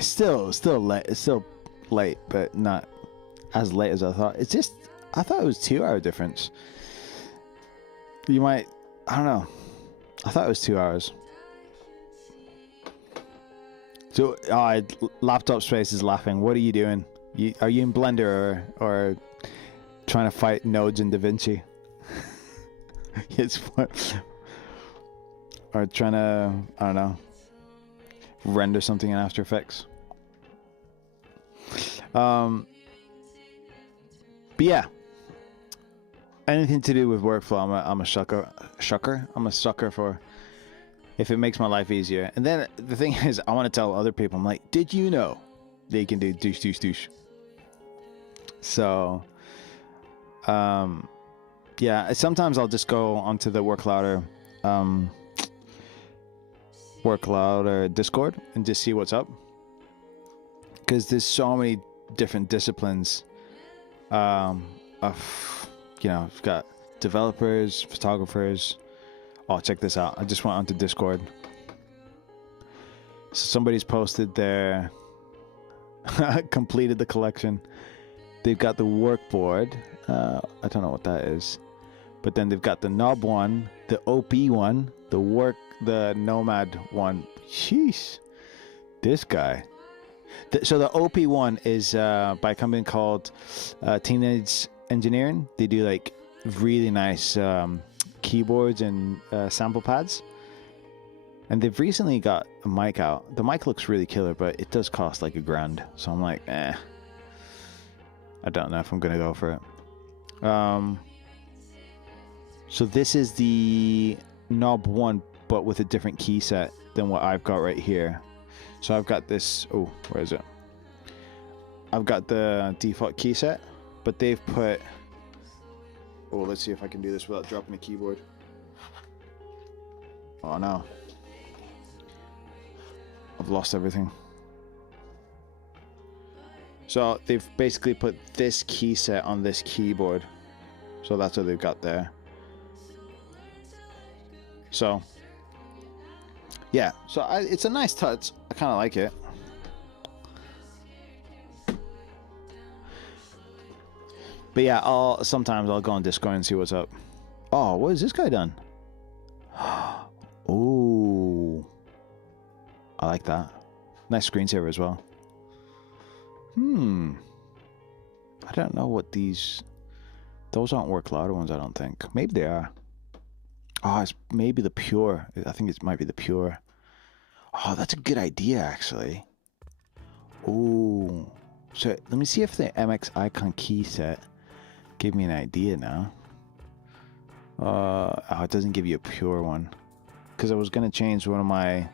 still late. It's still late, but not as late as I thought. It's just I thought it was 2 hour difference. You might, I don't know. I thought it was 2 hours. So, Laptop Space is laughing. What are you doing? Are you in Blender or trying to fight nodes in DaVinci? It's or trying to, I don't know, render something in After Effects. But yeah, anything to do with workflow, I'm a sucker. I'm a sucker for if it makes my life easier. And then the thing is, I want to tell other people. I'm like, did you know they can do douche douche douche? So, yeah. Sometimes I'll just go onto the Worklouder Discord and just see what's up, because there's so many different disciplines. You've got developers, photographers. Oh, check this out. I just went onto Discord. So somebody's posted their completed the collection. They've got the workboard. I don't know what that is. But then they've got the knob one, the OP one, the Nomad one. Sheesh. This guy. So the OP one is by a company called Teenage Engineering. They do like really nice keyboards and sample pads. And they've recently got a mic out. The mic looks really killer, but it does cost like $1,000. So I'm like, I don't know if I'm gonna go for it. So this is the knob one, but with a different key set than what I've got right here. So I've got this. Oh, where is it? I've got the default key set, but they've put. Oh, let's see if I can do this without dropping the keyboard. Oh no. I've lost everything. So they've basically put this key set on this keyboard. So that's what they've got there. So, yeah. So it's a nice touch. I kind of like it. But yeah, sometimes I'll go on Discord and see what's up. Oh, what has this guy done? Ooh. I like that. Nice screensaver as well. I don't know what these. Those aren't Worklouder ones, I don't think. Maybe they are. Oh, it's maybe the Pure. I think it might be the Pure. Oh, that's a good idea, actually. Ooh. So let me see if the MX Icon key set gave me an idea now. Oh, it doesn't give you a Pure one. Because I was going to change one of my...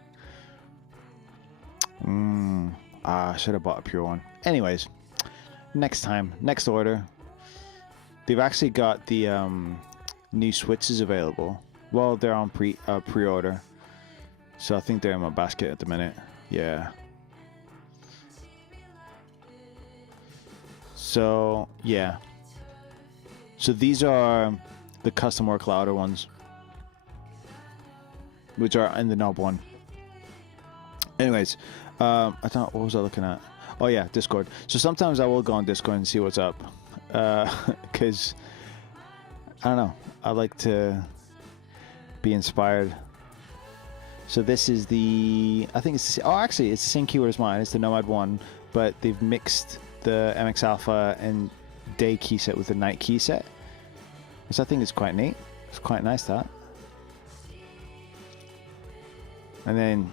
I should have bought a Pure one. Anyways, next time, next order. They've actually got the new switches available. Well, they're on pre-order. So I think they're in my basket at the minute. Yeah. So, yeah. So these are the custom Worklouder ones, which are in the knob one. Anyways, I thought, what was I looking at? Oh yeah, Discord. So sometimes I will go on Discord and see what's up, because I don't know. I like to be inspired. So this is the, I think it's, oh, actually, it's the same keyword as mine. It's the Nomad 1, but they've mixed the MX Alpha and day key set with the night key set, which I think is quite neat. It's quite nice, that. And then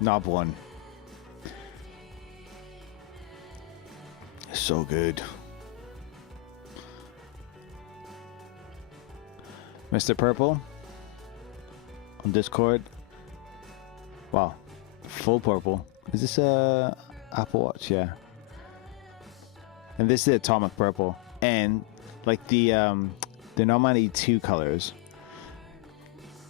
Knob 1. So good. Mr. Purple on Discord. Wow, full purple. Is this a Apple Watch? Yeah. And this is the atomic purple, and like the Nomad E2 colors.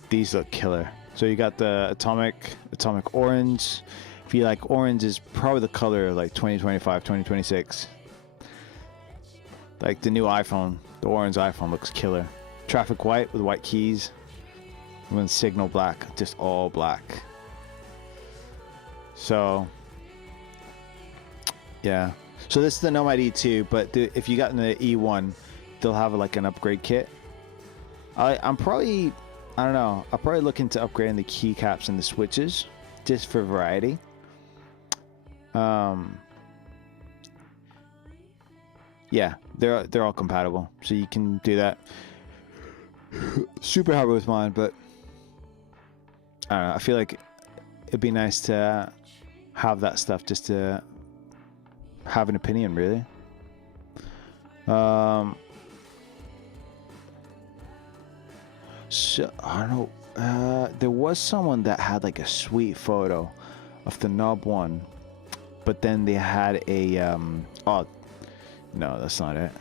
These look killer. So you got the atomic orange. If you like orange, is probably the color of like 2025, 2026. Like the new iPhone, the orange iPhone looks killer. Traffic white with white keys. And then signal black, just all black. So, yeah. So this is the Nomad E2, but if you got in the E1, they'll have like an upgrade kit. I'm probably, I don't know, I'll probably look into upgrading the keycaps and the switches, just for variety. Yeah, they're all compatible, so you can do that. Super happy with mine, but I don't know, I feel like it'd be nice to have that stuff just to have an opinion, really. So I don't know. There was someone that had like a sweet photo of the Knob 1, but then they had a oh no, that's not it.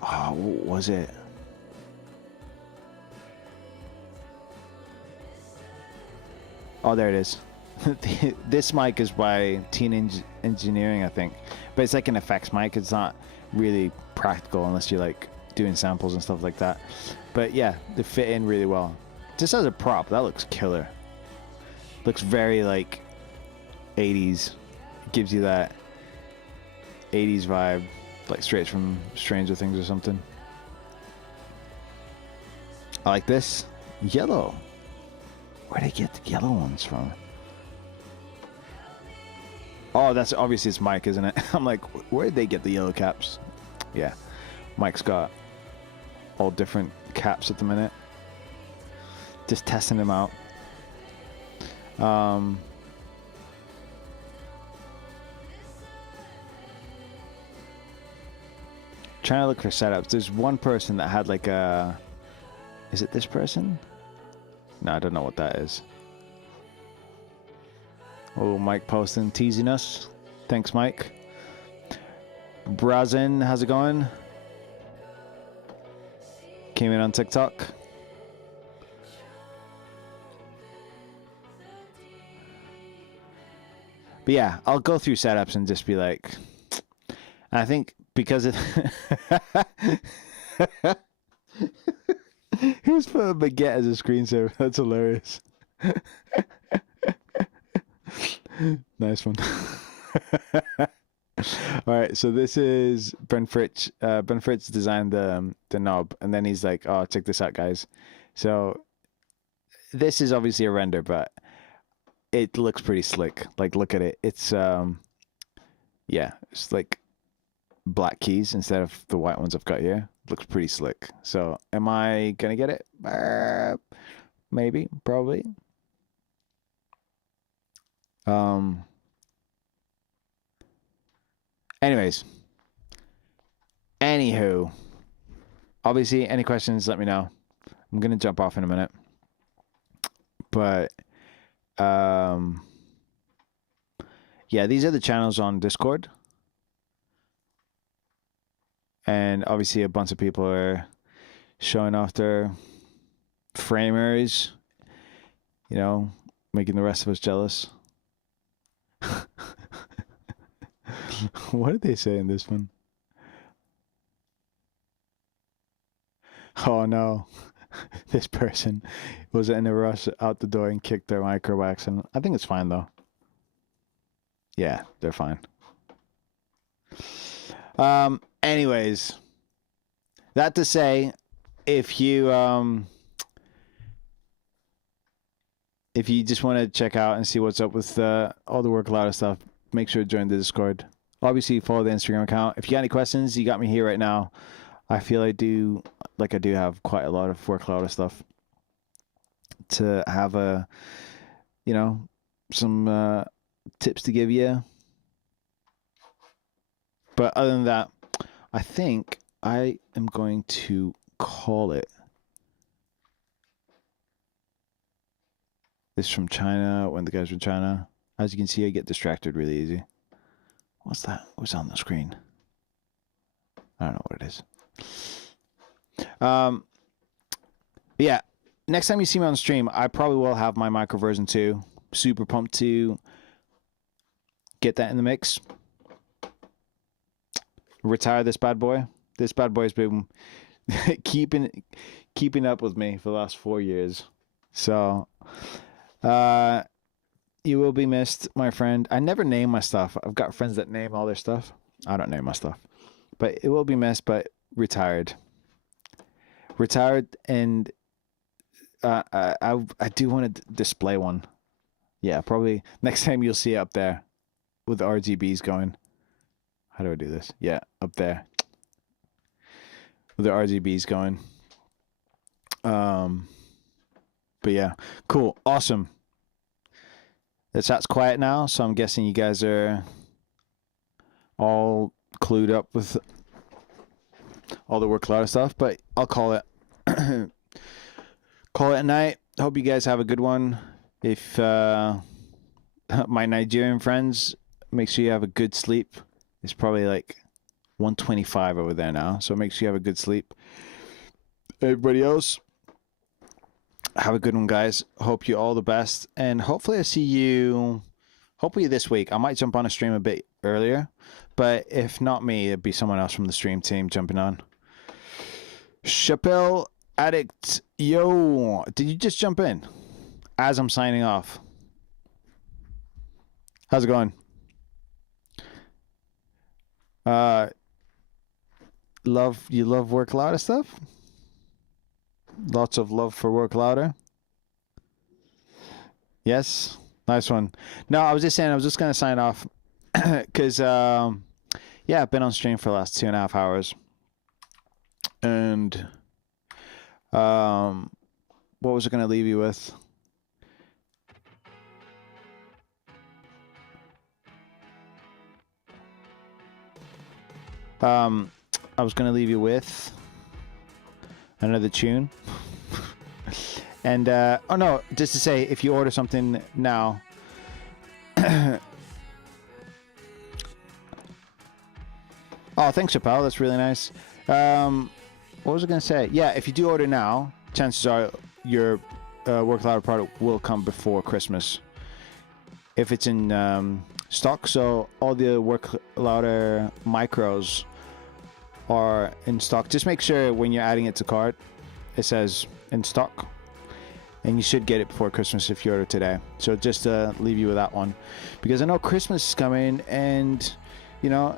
Oh, what was it? Oh, there it is. This mic is by Teen Engineering, I think, but it's like an effects mic. It's not really practical unless you're like doing samples and stuff like that. But yeah, they fit in really well. Just as a prop, that looks killer. Looks very like 80s. It gives you that 80s vibe, like straight from Stranger Things or something. I like this. Yellow. Where'd they get the yellow ones from? Oh, that's obviously it's Mike, isn't it? I'm like, where'd they get the yellow caps? Yeah, Mike's got all different caps at the minute. Just testing them out. Trying to look for setups. There's one person that had like a... Is it this person? No, I don't know what that is. Oh, Mike posting, teasing us. Thanks, Mike. Brazen, how's it going? Came in on TikTok. But yeah, I'll go through setups and just be like... I think because it... Who's put a baguette as a screensaver? That's hilarious. Nice one. All right, so this is Ben Fritz. Ben Fritz designed the knob, and then he's like, "Oh, check this out, guys." So this is obviously a render, but it looks pretty slick. Like, look at it. It's yeah, it's like black keys instead of the white ones I've got here. Looks pretty slick. So am I gonna get it? Maybe, probably. Anyways, anywho, obviously, any questions, let me know. I'm gonna jump off in a minute, but yeah, these are the channels on Discord, and obviously a bunch of people are showing off their framers, you know, making the rest of us jealous. What did they say in this one? Oh no, this person was in a rush out the door and kicked their micro wax, and I think it's fine though. Yeah, they're fine. Anyways, That to say, if you just want to check out and see what's up with all the Work Louder stuff, make sure to join the Discord. Obviously, follow the Instagram account. If you got any questions, you got me here right now. I feel I do have quite a lot of Work Louder stuff to have some tips to give you. But other than that, I think I am going to call it. This from China, when the guys from China. As you can see, I get distracted really easy. What's that? What's on the screen? I don't know what it is. Yeah. Next time you see me on stream, I probably will have my micro version 2. Super pumped to get that in the mix. Retire this bad boy. This bad boy's been keeping up with me for the last 4 years. So, you will be missed, my friend. I never name my stuff. I've got friends that name all their stuff. I don't name my stuff. But it will be missed, but retired. Retired, and I do want to display one. Yeah, probably next time you'll see it up there with the RGBs going. How do I do this? Yeah, up there. With the RGBs going. But yeah, cool, awesome. The chat's quiet now, so I'm guessing you guys are all clued up with all the Work Louder stuff. But I'll call it call it a night. Hope you guys have a good one. If my Nigerian friends, make sure you have a good sleep. It's probably like 125 over there now, so make sure you have a good sleep. Everybody else, have a good one, guys. Hope you all the best, and hopefully I see you hopefully this week. I might jump on a stream a bit earlier, but if not me, it'd be someone else from the stream team jumping on. Chappelle Addict, yo, did you just jump in as I'm signing off? How's it going? You love Work Louder stuff? Lots of love for Work Louder. Yes, nice one. No, I was just saying, I was just gonna sign off because yeah, I've been on stream for the last 2.5 hours, and what was I gonna leave you with? I was gonna leave you with another tune. And oh no, just to say, if you order something now, oh, thanks, Chappelle, that's really nice. What was I gonna say? Yeah, if you do order now, chances are your Work Louder product will come before Christmas if it's in stock. So all the Work Louder micros are in stock. Just make sure when you're adding it to cart, it says in stock, and you should get it before Christmas if you order today. So just to leave you with that one, because I know Christmas is coming, and you know,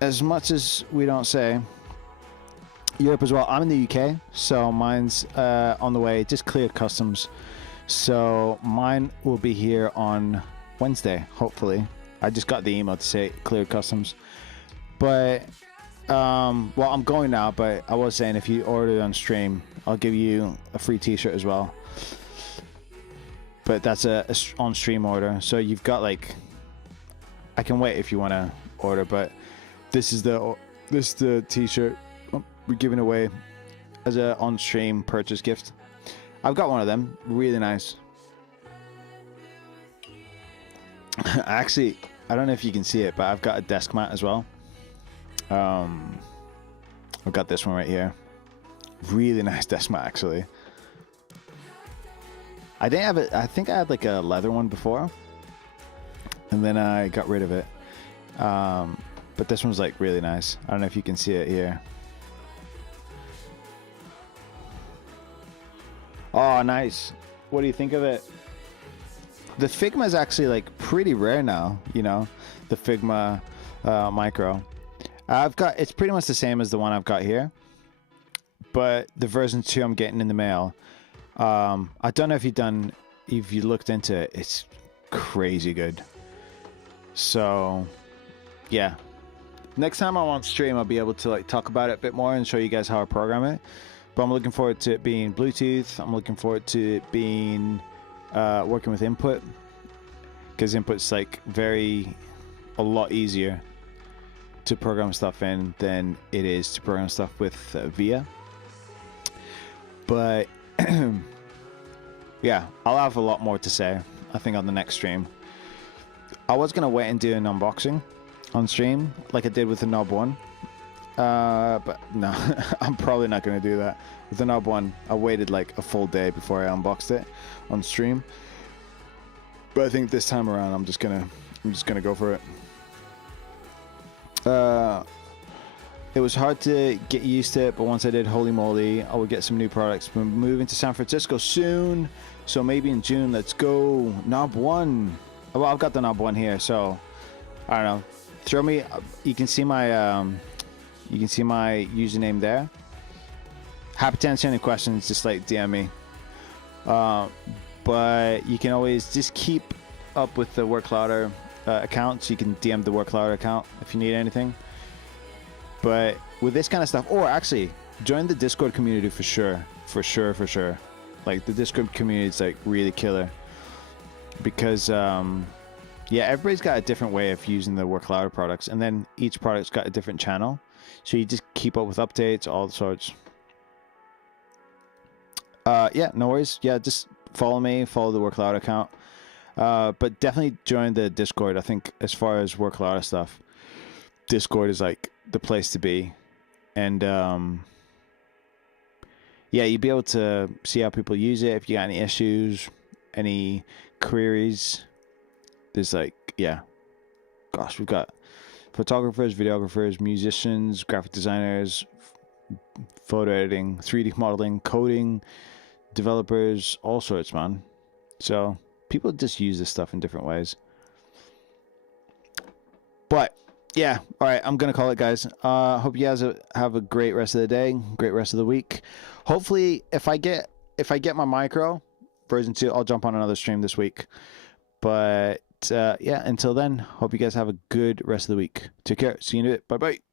as much as we don't say, Europe as well. I'm in the UK, so mine's on the way. Just cleared customs, so mine will be here on Wednesday, hopefully. I just got the email to say cleared customs, but well, I'm going now, but I was saying if you order it on stream, I'll give you a free t-shirt as well. But that's a on stream order, so you've got like, I can wait if you want to order, but this is the t-shirt we're giving away as a on stream purchase gift. I've got one of them, really nice. Actually, I don't know if you can see it, but I've got a desk mat as well. I've got this one right here. Really nice desk mat, actually. I didn't have it. I think I had like a leather one before, and then I got rid of it. But this one's like really nice. I don't know if you can see it here. Oh, nice. What do you think of it? The Figma is actually like pretty rare now, you know, the Figma Micro. It's pretty much the same as the one I've got here, but the version 2 I'm getting in the mail. I don't know if you looked into it. It's crazy good. So, yeah. Next time I'm on stream, I'll be able to like talk about it a bit more and show you guys how I program it. But I'm looking forward to it being Bluetooth. I'm looking forward to it being working with input, because input's like a lot easier to program stuff in than it is to program stuff with VIA. But yeah, I'll have a lot more to say, I think, on the next stream. I was gonna wait and do an unboxing on stream like I did with the Knob One, but no, I'm probably not gonna do that. With the Knob One, I waited like a full day before I unboxed it on stream. But I think this time around, I'm just gonna go for it. It was hard to get used to it, but once I did, holy moly, I would get some new products. We're moving to San Francisco soon, so maybe in June. Let's go. Knob One. Well, I've got the Knob One here, so I don't know. Throw me. You can see my username there. Happy to answer any questions. Just like DM me. But you can always just keep up with the WorkLouder account, so you can DM the WorkLouder account if you need anything. But with this kind of stuff, or actually join the Discord community for sure. Like the Discord community is like really killer, because yeah, everybody's got a different way of using the WorkLouder products, and then each product's got a different channel, so you just keep up with updates, all sorts. Yeah, no worries. Yeah, just follow me, follow the WorkLouder account, but definitely join the Discord. I think as far as WorkLouder stuff, Discord is like the place to be. And yeah, you'll be able to see how people use it. If you got any issues, any queries, there's like, yeah, gosh, we've got photographers, videographers, musicians, graphic designers, photo editing, 3D modeling, coding, developers, all sorts, man. So people just use this stuff in different ways. But yeah, all right, I'm gonna call it, guys. Hope you guys have a great rest of the day, great rest of the week. Hopefully, if I get my micro version 2, I'll jump on another stream this week. But yeah, until then, hope you guys have a good rest of the week. Take care. See you in a bit. Bye bye.